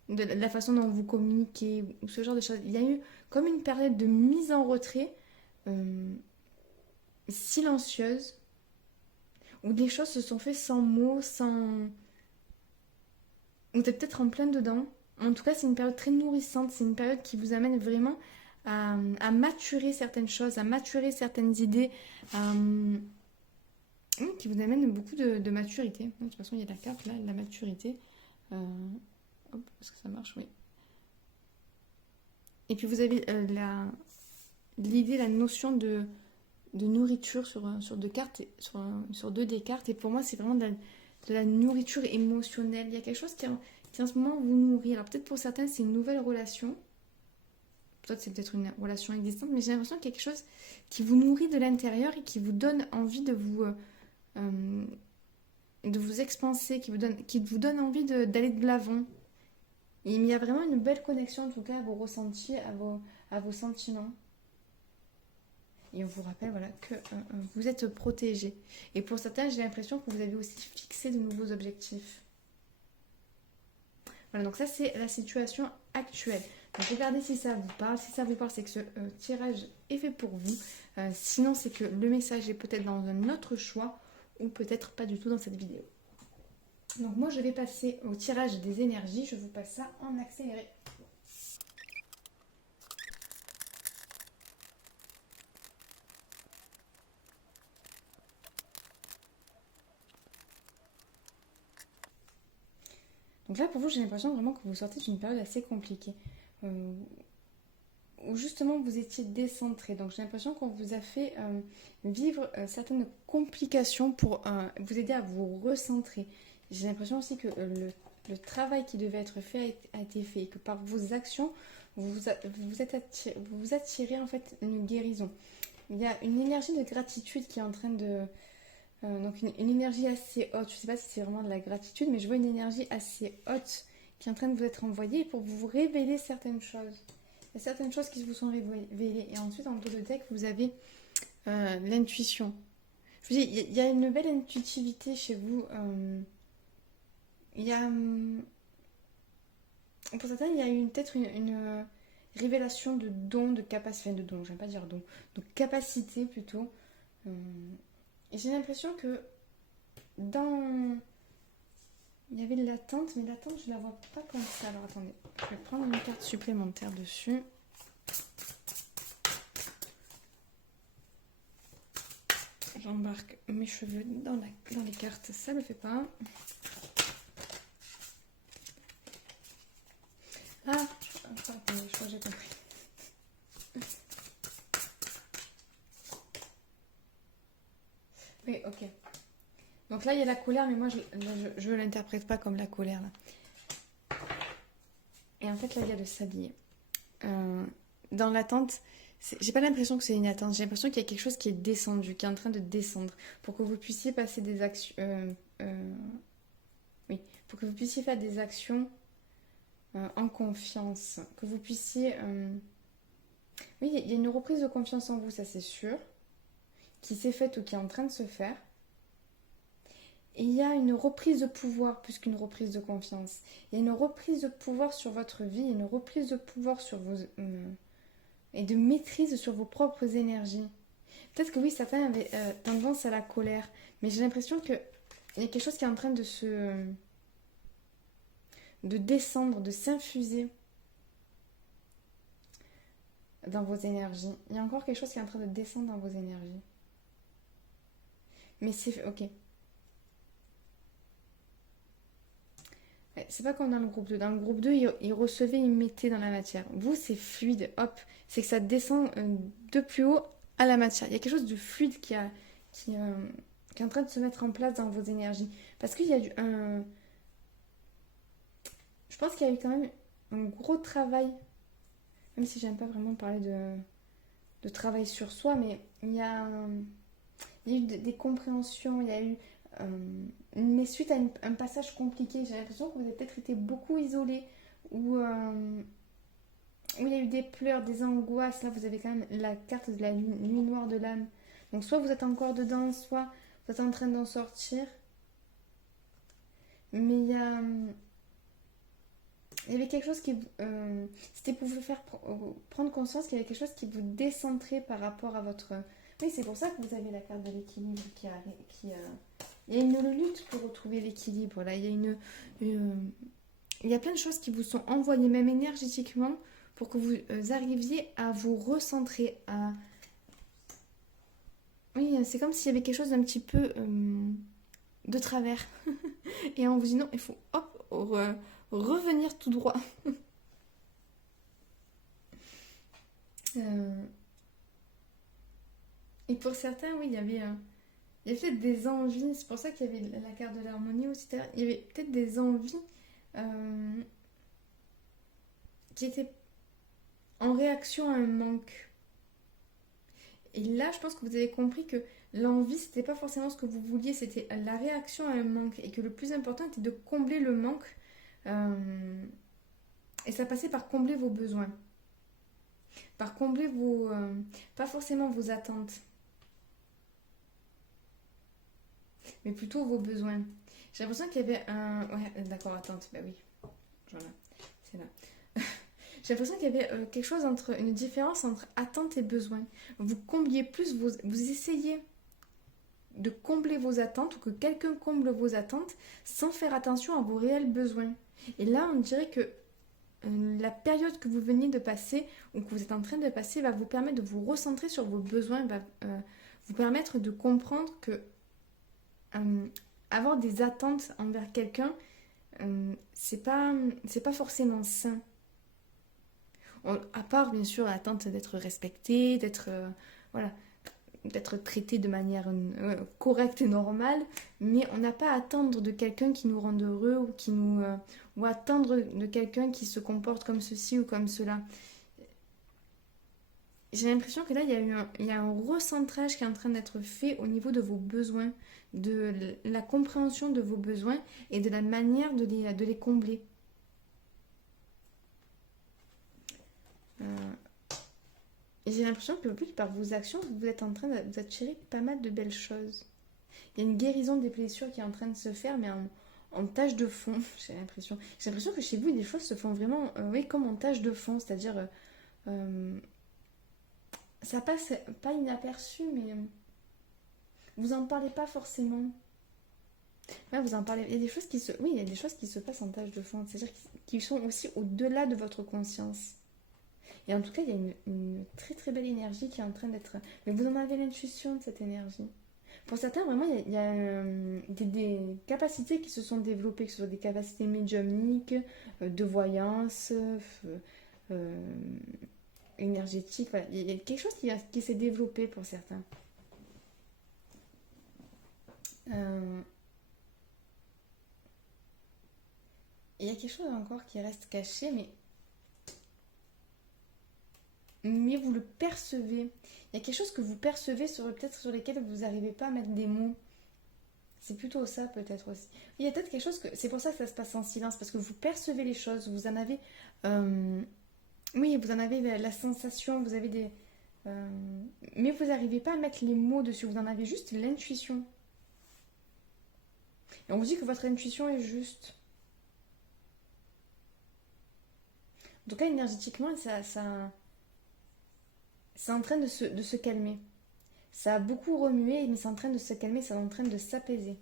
de la façon dont vous communiquez, ou ce genre de choses. Il y a eu comme une période de mise en retrait silencieuse, où les choses se sont faites sans mots, sans... Vous êtes peut-être en plein dedans. En tout cas, c'est une période très nourrissante, c'est une période qui vous amène vraiment à maturer certaines choses, à maturer certaines idées, qui vous amène beaucoup de maturité. De toute façon, il y a la carte là, la maturité. Hop, est-ce que ça marche? Oui. Et puis vous avez l'idée, la notion de nourriture sur deux cartes, sur deux des cartes. Et pour moi, c'est vraiment de la nourriture émotionnelle. Il y a quelque chose qui en ce moment vous nourrit. Alors peut-être pour certains, c'est une nouvelle relation. Peut-être c'est peut-être une relation existante, mais j'ai l'impression qu'il y a quelque chose qui vous nourrit de l'intérieur et qui vous donne envie de vous expanser, qui vous donne envie d'aller de l'avant. Il y a vraiment une belle connexion, en tout cas, à vos ressentis, à vos sentiments. Et on vous rappelle voilà, que vous êtes protégé. Et pour certains, j'ai l'impression que vous avez aussi fixé de nouveaux objectifs. Voilà, donc ça, c'est la situation actuelle. Donc regardez si ça vous parle. Si ça vous parle, c'est que ce tirage est fait pour vous. Sinon, c'est que le message est peut-être dans un autre choix ou peut-être pas du tout dans cette vidéo. Donc moi, je vais passer au tirage des énergies. Je vous passe ça en accéléré. Donc là, pour vous, j'ai l'impression vraiment que vous sortez d'une période assez compliquée. Où justement vous étiez décentré. Donc j'ai l'impression qu'on vous a fait vivre certaines complications pour vous aider à vous recentrer. J'ai l'impression aussi que le travail qui devait être fait a été fait et que par vos actions, vous attirez en fait une guérison. Il y a une énergie de gratitude qui est en train de... donc une énergie assez haute. Je ne sais pas si c'est vraiment de la gratitude, mais je vois une énergie assez haute qui est en train de vous être envoyée pour vous révéler certaines choses. Il y a certaines choses qui vous sont révélées. Et ensuite, en dos de deck, vous avez l'intuition. Je vous dis, il y a une belle intuitivité chez vous. Il y a... pour certains, il y a peut-être une révélation de dons, de capacité. Enfin, de dons, j'aime pas dire dons. De capacité, plutôt. Et j'ai l'impression que dans... Il y avait de l'attente, mais l'attente, je la vois pas comme ça. Alors attendez, je vais prendre une carte supplémentaire dessus. J'embarque mes cheveux dans les cartes, ça ne le fait pas. Ah, je crois que j'ai compris. Oui, ok. Donc là, il y a la colère, mais moi, je ne l'interprète pas comme la colère, là. Et en fait, là, il y a le sablier. Dans l'attente, j'ai pas l'impression que c'est une attente. J'ai l'impression qu'il y a quelque chose qui est descendu, qui est en train de descendre, pour que vous puissiez passer des actions... oui, pour que vous puissiez faire des actions en confiance. Que vous puissiez... Oui, il y a une reprise de confiance en vous, ça c'est sûr, qui s'est faite ou qui est en train de se faire. Et il y a une reprise de pouvoir plus qu'une reprise de confiance. Il y a une reprise de pouvoir sur votre vie, une reprise de pouvoir sur vos... et de maîtrise sur vos propres énergies. Peut-être que oui, certains avaient tendance à la colère, mais j'ai l'impression qu'il y a quelque chose qui est en train de descendre, de s'infuser. dans vos énergies. Il y a encore quelque chose qui est en train de descendre dans vos énergies. Mais c'est ok. Ouais, c'est pas comme dans le groupe 2. Dans le groupe 2, ils recevaient, ils mettaient dans la matière. Vous, c'est fluide, hop. C'est que ça descend de plus haut à la matière. Il y a quelque chose de fluide qui, euh, qui est en train de se mettre en place dans vos énergies. Parce qu'il y a un. Je pense qu'il y a eu quand même un gros travail, même si j'aime pas vraiment parler de travail sur soi, mais il y a eu des compréhensions, il y a eu. Mais suite à un passage compliqué, j'ai l'impression que vous avez peut-être été beaucoup isolé, où il y a eu des pleurs, des angoisses. Là, vous avez quand même la carte de la nuit noire de l'âme. Donc, soit vous êtes encore dedans, soit vous êtes en train d'en sortir. Mais il y avait quelque chose qui. C'était pour vous faire prendre conscience qu'il y avait quelque chose qui vous décentrait par rapport à votre. Oui, c'est pour ça que vous avez la carte de l'équilibre il y a une lutte pour retrouver l'équilibre. Là, il y a plein de choses qui vous sont envoyées, même énergétiquement, pour que vous arriviez à vous recentrer. Oui, c'est comme s'il y avait quelque chose d'un petit peu de travers. Et on vous dit non, il faut hop, revenir tout droit. Euh, Et pour certains, oui, il y avait peut-être des envies. C'est pour ça qu'il y avait la carte de l'harmonie aussi. Il y avait peut-être des envies euh, qui étaient en réaction à un manque. Et là, je pense que vous avez compris que l'envie, c'était pas forcément ce que vous vouliez, c'était la réaction à un manque. Et que le plus important était de combler le manque. Euh, et ça passait par combler vos besoins. Par combler vos. Pas forcément vos attentes, mais plutôt vos besoins. J'ai l'impression qu'il y avait un. Ouais, d'accord, attente, bah oui, j'en ai. C'est là. J'ai l'impression qu'il y avait quelque chose entre. Une différence entre attente et besoin. Vous combliez plus, vous essayez de combler vos attentes ou que quelqu'un comble vos attentes sans faire attention à vos réels besoins. Et là, on dirait que la période que vous venez de passer ou que vous êtes en train de passer va vous permettre de vous recentrer sur vos besoins, va vous permettre de comprendre que avoir des attentes envers quelqu'un, c'est pas forcément sain. À part bien sûr l'attente d'être respecté, voilà, d'être traité de manière correcte et normale, mais on n'a pas à attendre de quelqu'un qui nous rende heureux ou attendre de quelqu'un qui se comporte comme ceci ou comme cela. J'ai l'impression que là, il y a un recentrage qui est en train d'être fait au niveau de vos besoins, de la compréhension de vos besoins et de la manière de les combler. Euh, et j'ai l'impression que plus par vos actions, vous êtes en train de vous attirer pas mal de belles choses. Il y a une guérison des blessures qui est en train de se faire, mais en tâche de fond, j'ai l'impression. J'ai l'impression que chez vous, des choses se font vraiment, oui, comme en tâche de fond, c'est-à-dire, ça passe pas inaperçu, mais vous en parlez pas forcément. Ouais, vous en parlez. Il y a des choses oui, il y a des choses qui se passent en tâche de fond, c'est-à-dire qui sont aussi au-delà de votre conscience. Et en tout cas, il y a une très très belle énergie qui est en train d'être. Mais vous en avez l'intuition de cette énergie. Pour certains, vraiment, il y a des capacités qui se sont développées, que ce soit des capacités médiumniques, de voyance, euh, énergétiques. Voilà. Il y a quelque chose qui s'est développé pour certains. Euh, il y a quelque chose encore qui reste caché, mais vous le percevez. Il y a quelque chose que vous percevez peut-être sur lesquels vous n'arrivez pas à mettre des mots. C'est plutôt ça peut-être aussi. Il y a peut-être quelque chose que. C'est pour ça que ça se passe en silence, parce que vous percevez les choses, vous en avez. Oui, vous en avez la sensation, vous avez des. euh, mais vous n'arrivez pas à mettre les mots dessus, vous en avez juste l'intuition. Et on vous dit que votre intuition est juste. En tout cas, énergétiquement, c'est en train de se calmer. Ça a beaucoup remué, mais c'est en train de se calmer, c'est en train de s'apaiser.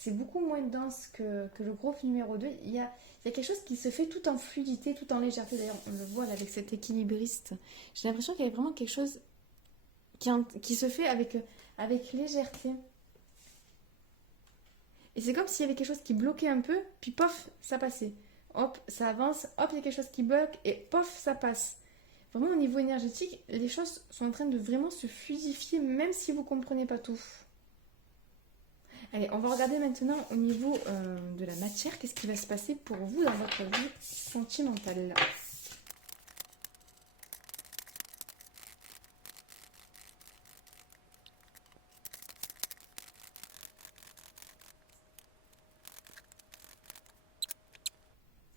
c'est beaucoup moins dense que le groupe numéro 2. Il y a quelque chose qui se fait tout en fluidité, tout en légèreté. D'ailleurs, on le voit là, avec cet équilibriste. J'ai l'impression qu'il y a vraiment quelque chose qui se fait avec légèreté. Et c'est comme s'il y avait quelque chose qui bloquait un peu, puis pof, ça passait. Hop, ça avance, hop, il y a quelque chose qui bloque, et pof, ça passe. Vraiment, au niveau énergétique, les choses sont en train de vraiment se fluidifier, même si vous ne comprenez pas tout. Allez, on va regarder maintenant au niveau de la matière, qu'est-ce qui va se passer pour vous dans votre vie sentimentale.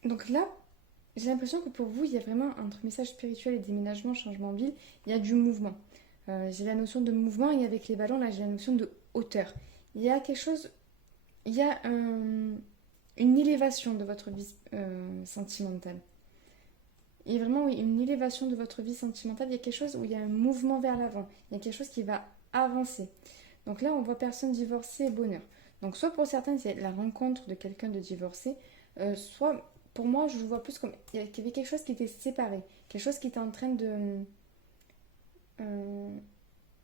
Donc là, j'ai l'impression que pour vous, il y a vraiment entre message spirituel et déménagement, changement de ville, il y a du mouvement. J'ai la notion de mouvement et avec les ballons, là, j'ai la notion de hauteur. Il y a quelque chose, il y a une élévation de votre vie sentimentale. Il y a vraiment oui, une élévation de votre vie sentimentale. Il y a quelque chose où il y a un mouvement vers l'avant. Il y a quelque chose qui va avancer. Donc là, on voit personne divorcée et bonheur. Donc soit pour certains, c'est la rencontre de quelqu'un de divorcé, soit pour moi, je le vois plus comme il y avait quelque chose qui était séparé, quelque chose qui était en train de... euh,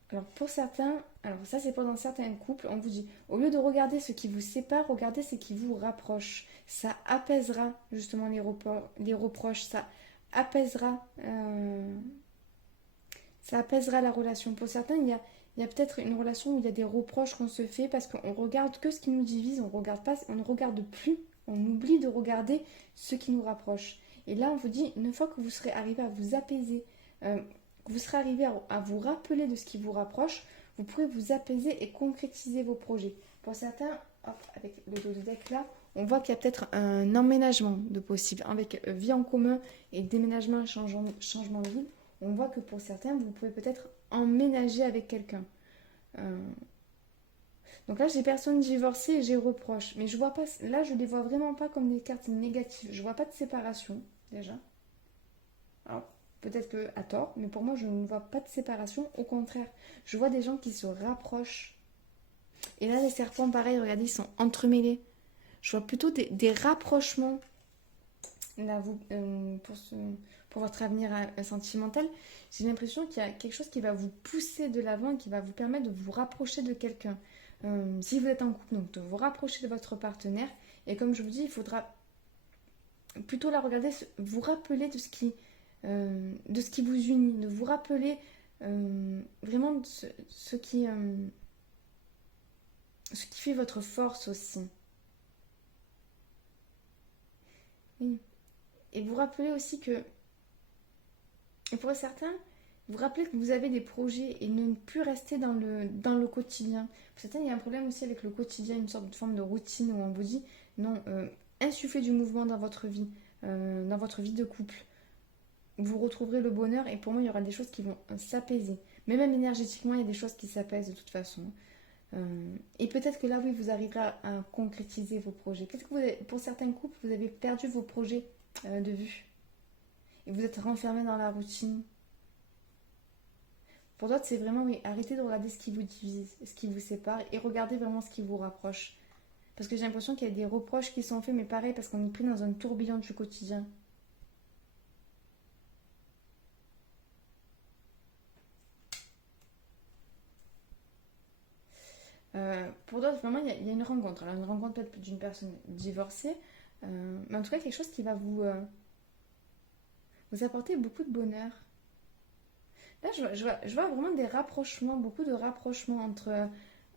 alors pour certains, alors ça c'est pour dans certains couples, on vous dit, au lieu de regarder ce qui vous sépare, regardez ce qui vous rapproche. Ça apaisera justement les reproches, apaisera, euh, ça apaisera la relation. Pour certains, il y a peut-être une relation où il y a des reproches qu'on se fait parce qu'on regarde que ce qui nous divise, on regarde pas, on ne regarde plus, on oublie de regarder ce qui nous rapproche. Et là, on vous dit, une fois que vous serez arrivé à vous apaiser, que vous serez arrivé à vous rappeler de ce qui vous rapproche, vous pourrez vous apaiser et concrétiser vos projets. Pour certains, hop, avec le dos de deck là, on voit qu'il y a peut-être un emménagement de possible. Avec vie en commun et déménagement, changement de ville, on voit que pour certains, vous pouvez peut-être emménager avec quelqu'un. Euh, Donc là, j'ai personne divorcée et j'ai reproche. Mais je vois pas, là, je les vois vraiment pas comme des cartes négatives. Je vois pas de séparation, déjà. Alors, peut-être que à tort, mais pour moi, je ne vois pas de séparation. Au contraire, je vois des gens qui se rapprochent. Et là, les serpents, pareil, regardez, ils sont entremêlés. Je vois plutôt des rapprochements là, pour votre avenir sentimental. J'ai l'impression qu'il y a quelque chose qui va vous pousser de l'avant, qui va vous permettre de vous rapprocher de quelqu'un. Si vous êtes en couple, donc de vous rapprocher de votre partenaire. Et comme je vous dis, il faudra plutôt la regarder, vous rappeler de ce qui vous unit, de vous rappeler vraiment de ce qui fait votre force aussi. Oui. Et vous rappelez aussi que, et pour certains, vous rappelez que vous avez des projets et ne plus rester dans le quotidien. Pour certains, il y a un problème aussi avec le quotidien, une sorte de forme de routine où on vous dit non, insufflez du mouvement dans votre vie de couple. Vous retrouverez le bonheur et pour moi, il y aura des choses qui vont s'apaiser. Mais même énergétiquement, il y a des choses qui s'apaisent de toute façon. Et peut-être que là, oui, vous arriverez à concrétiser vos projets. Peut-être que pour certains couples, vous avez perdu vos projets de vue. Et vous êtes renfermé dans la routine. Pour d'autres, c'est vraiment, oui, arrêtez de regarder ce qui vous divise, ce qui vous sépare, et regardez vraiment ce qui vous rapproche. Parce que j'ai l'impression qu'il y a des reproches qui sont faits, mais pareil, parce qu'on est pris dans un tourbillon du quotidien. Pour d'autres, vraiment, il y a une rencontre. Alors, une rencontre peut-être d'une personne divorcée, mais en tout cas, quelque chose qui va vous apporter beaucoup de bonheur. Là, je vois vraiment des rapprochements, beaucoup de rapprochements entre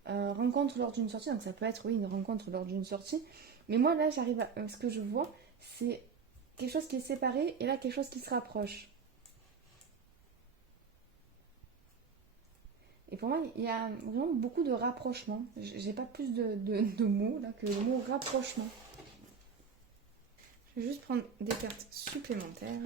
rencontre lors d'une sortie. Donc, ça peut être, oui, une rencontre lors d'une sortie. Mais moi, là, j'arrive à. Ce que je vois, c'est quelque chose qui est séparé et là, quelque chose qui se rapproche. Et pour moi, il y a vraiment beaucoup de rapprochements. J'ai pas plus de mots là que le mot rapprochement. Je vais juste prendre des cartes supplémentaires.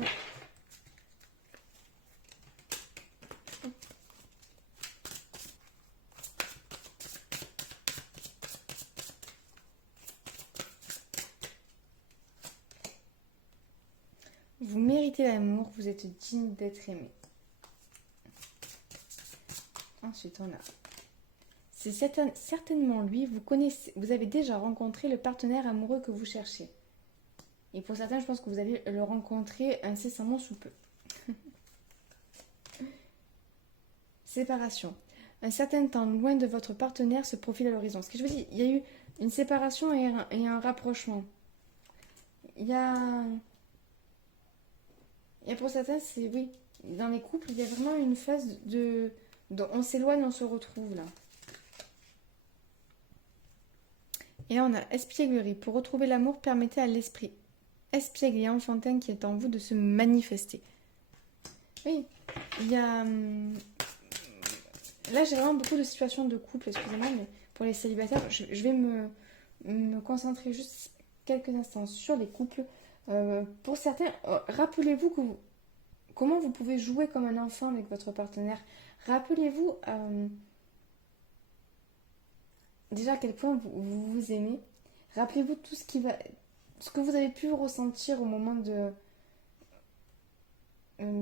Vous méritez l'amour, vous êtes digne d'être aimé. Ensuite, on a c'est certainement lui, vous avez déjà rencontré le partenaire amoureux que vous cherchez. Et pour certains, je pense que vous allez le rencontrer incessamment sous peu. Séparation. Un certain temps loin de votre partenaire se profile à l'horizon. Ce que je veux dire, il y a eu une séparation et un rapprochement. Il y a pour certains, c'est oui. Dans les couples, il y a vraiment une phase on s'éloigne, on se retrouve là. Et là, on a espièglerie. Pour retrouver l'amour, permettez à l'esprit espiègle et enfantin qui est en vous de se manifester. Oui, il y a... Là, j'ai vraiment beaucoup de situations de couple, excusez-moi, mais pour les célibataires, je vais me concentrer juste quelques instants sur les couples. Pour certains, rappelez-vous comment vous pouvez jouer comme un enfant avec votre partenaire. Rappelez-vous déjà à quel point vous vous aimez. Rappelez-vous tout ce que vous avez pu ressentir au moment de...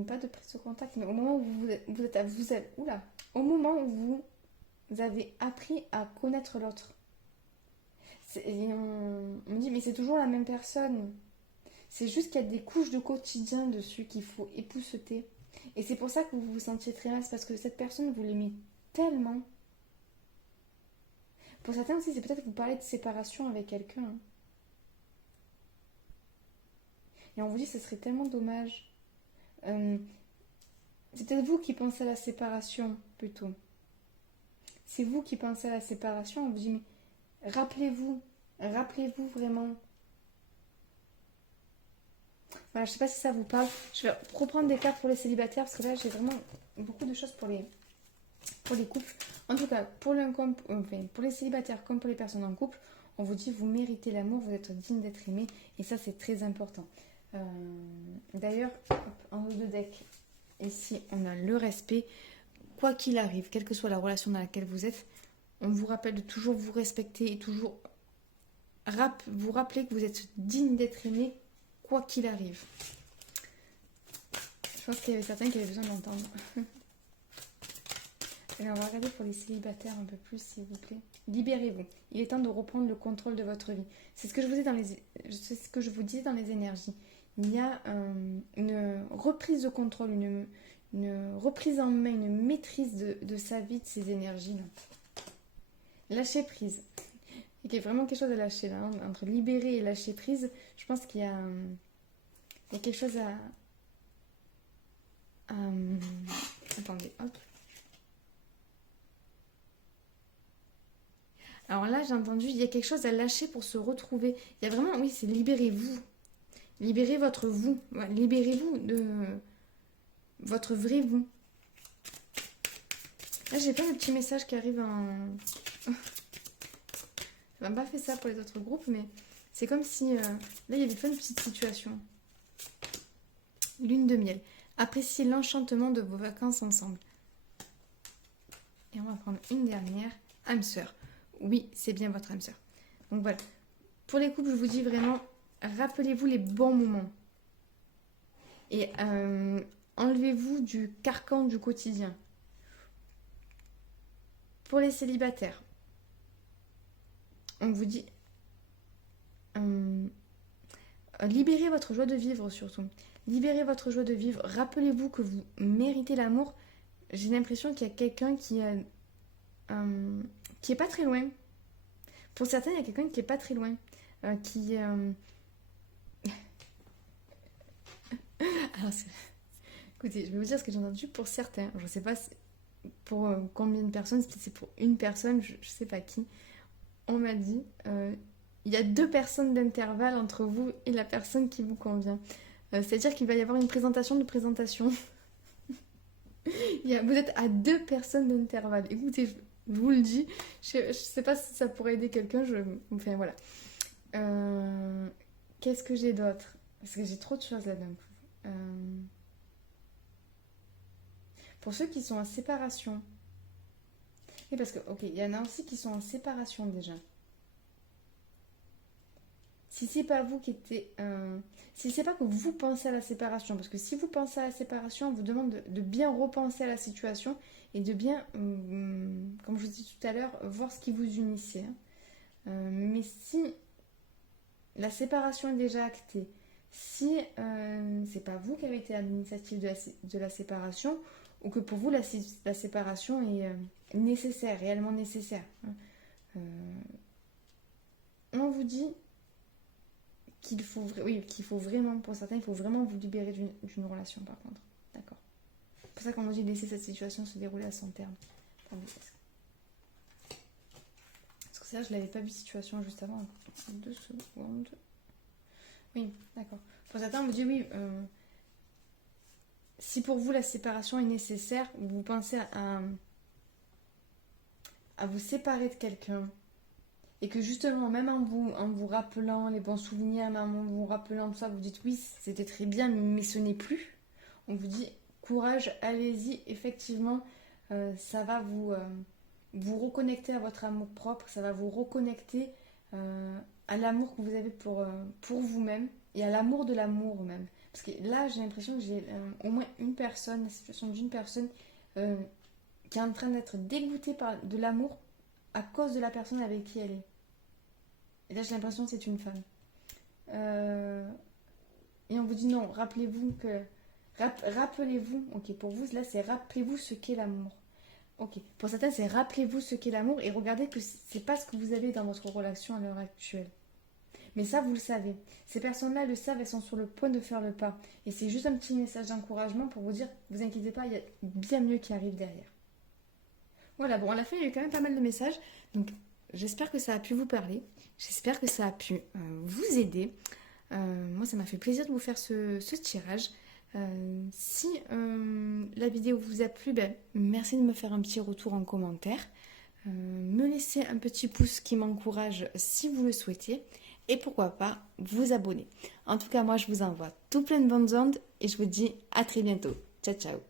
pas de prise de contact, mais au moment où au moment où vous avez appris à connaître l'autre. On me dit, mais c'est toujours la même personne. C'est juste qu'il y a des couches de quotidien dessus qu'il faut épousseter. Et c'est pour ça que vous vous sentiez très mal, parce que cette personne, vous l'aimez tellement. Pour certains aussi, c'est peut-être que vous parlez de séparation avec quelqu'un. Hein. Et on vous dit, ce serait tellement dommage. C'est peut-être vous qui pensez à la séparation, plutôt. C'est vous qui pensez à la séparation, on vous dit, mais rappelez-vous vraiment. Voilà, je sais pas si ça vous parle. Je vais reprendre des cartes pour les célibataires, parce que là, j'ai vraiment beaucoup de choses pour les couples. En tout cas, pour les célibataires comme pour les personnes en couple, on vous dit, vous méritez l'amour, vous êtes digne d'être aimé, et ça, c'est très important. D'ailleurs, en haut de deck, ici, on a le respect. Quoi qu'il arrive, quelle que soit la relation dans laquelle vous êtes, on vous rappelle de toujours vous respecter et toujours vous rappeler que vous êtes digne d'être aimé, quoi qu'il arrive. Je pense qu'il y avait certains qui avaient besoin d'entendre. Allez, on va regarder pour les célibataires un peu plus, s'il vous plaît. Libérez-vous. Il est temps de reprendre le contrôle de votre vie. C'est ce que je vous disais dans les énergies. Il y a une reprise de contrôle, une reprise en main, une maîtrise de sa vie, de ses énergies. Là. Lâcher prise. Il y a vraiment quelque chose à lâcher là. Hein. Entre libérer et lâcher prise, je pense qu'il y a quelque chose à... Attendez, hop. Alors là, j'ai entendu, il y a quelque chose à lâcher pour se retrouver. Il y a vraiment, oui, c'est libérez-vous. Libérez votre vous. Ouais, libérez-vous de votre vrai vous. Là, j'ai plein de petits messages qui arrivent en... Ça m'a pas fait ça pour les autres groupes, mais c'est comme si... là, il y avait plein de petites situations. Lune de miel. Appréciez l'enchantement de vos vacances ensemble. Et on va prendre une dernière. Âme sœur. Oui, c'est bien votre âme sœur. Donc voilà. Pour les couples, je vous dis vraiment, rappelez-vous les bons moments. Et enlevez-vous du carcan du quotidien. Pour les célibataires, on vous dit libérez votre joie de vivre surtout. Libérez votre joie de vivre. Rappelez-vous que vous méritez l'amour. J'ai l'impression qu'il y a quelqu'un qui est pas très loin. Pour certains, il y a quelqu'un qui est pas très loin. Alors, écoutez, je vais vous dire ce que j'ai entendu pour certains. Je ne sais pas pour combien de personnes, si c'est pour une personne, je ne sais pas qui. On m'a dit, il y a 2 personnes d'intervalle entre vous et la personne qui vous convient. C'est-à-dire qu'il va y avoir une présentation de présentation. Vous êtes à 2 personnes d'intervalle. Écoutez, je vous le dis, je sais pas si ça pourrait aider quelqu'un. Enfin voilà. Qu'est-ce que j'ai d'autre? Parce que j'ai trop de choses là d'un coup. Pour ceux qui sont en séparation. Et parce que, ok, il y en a aussi qui sont en séparation déjà. Si c'est pas vous qui étiez... si c'est pas que vous pensez à la séparation, parce que si vous pensez à la séparation, on vous demande de bien repenser à la situation et de bien, comme je vous dis tout à l'heure, voir ce qui vous unissait. Hein. Mais si la séparation est déjà actée, si c'est pas vous qui avez été à l'initiative de la séparation, ou que pour vous la séparation est nécessaire, réellement nécessaire, hein, on vous dit qu'il faut vraiment, pour certains, il faut vraiment vous libérer d'une relation par contre. D'accord. C'est pour ça qu'on nous dit de laisser cette situation se dérouler à son terme. Attendez, parce que ça, je l'avais pas vu situation juste avant. 2 secondes. Oui, d'accord. Pour certains, on vous dit oui. Si pour vous la séparation est nécessaire, vous pensez à vous séparer de quelqu'un et que justement, même en vous rappelant les bons souvenirs, même en vous rappelant tout ça, vous dites oui, c'était très bien, mais ce n'est plus. On vous dit courage, allez-y, effectivement, ça va vous reconnecter à votre amour propre, ça va vous reconnecter à l'amour que vous avez pour vous-même et à l'amour de l'amour même. Parce que là, j'ai l'impression que j'ai au moins une personne, la situation d'une personne qui est en train d'être dégoûtée de l'amour à cause de la personne avec qui elle est. Et là, j'ai l'impression que c'est une femme. Et on vous dit non, rappelez-vous que... rappelez-vous, ok, pour vous, là, c'est rappelez-vous ce qu'est l'amour. Ok, pour certains, c'est rappelez-vous ce qu'est l'amour et regardez que c'est pas ce que vous avez dans votre relation à l'heure actuelle. Mais ça, vous le savez. Ces personnes-là le savent, elles sont sur le point de faire le pas. Et c'est juste un petit message d'encouragement pour vous dire, vous inquiétez pas, il y a bien mieux qui arrive derrière. Voilà, bon, à la fin, il y a eu quand même pas mal de messages. Donc, j'espère que ça a pu vous parler. J'espère que ça a pu vous aider. Moi, ça m'a fait plaisir de vous faire ce tirage. Si la vidéo vous a plu, ben, merci de me faire un petit retour en commentaire. Me laisser un petit pouce qui m'encourage si vous le souhaitez. Et pourquoi pas vous abonner. En tout cas, moi, je vous envoie tout plein de bonnes ondes et je vous dis à très bientôt. Ciao, ciao.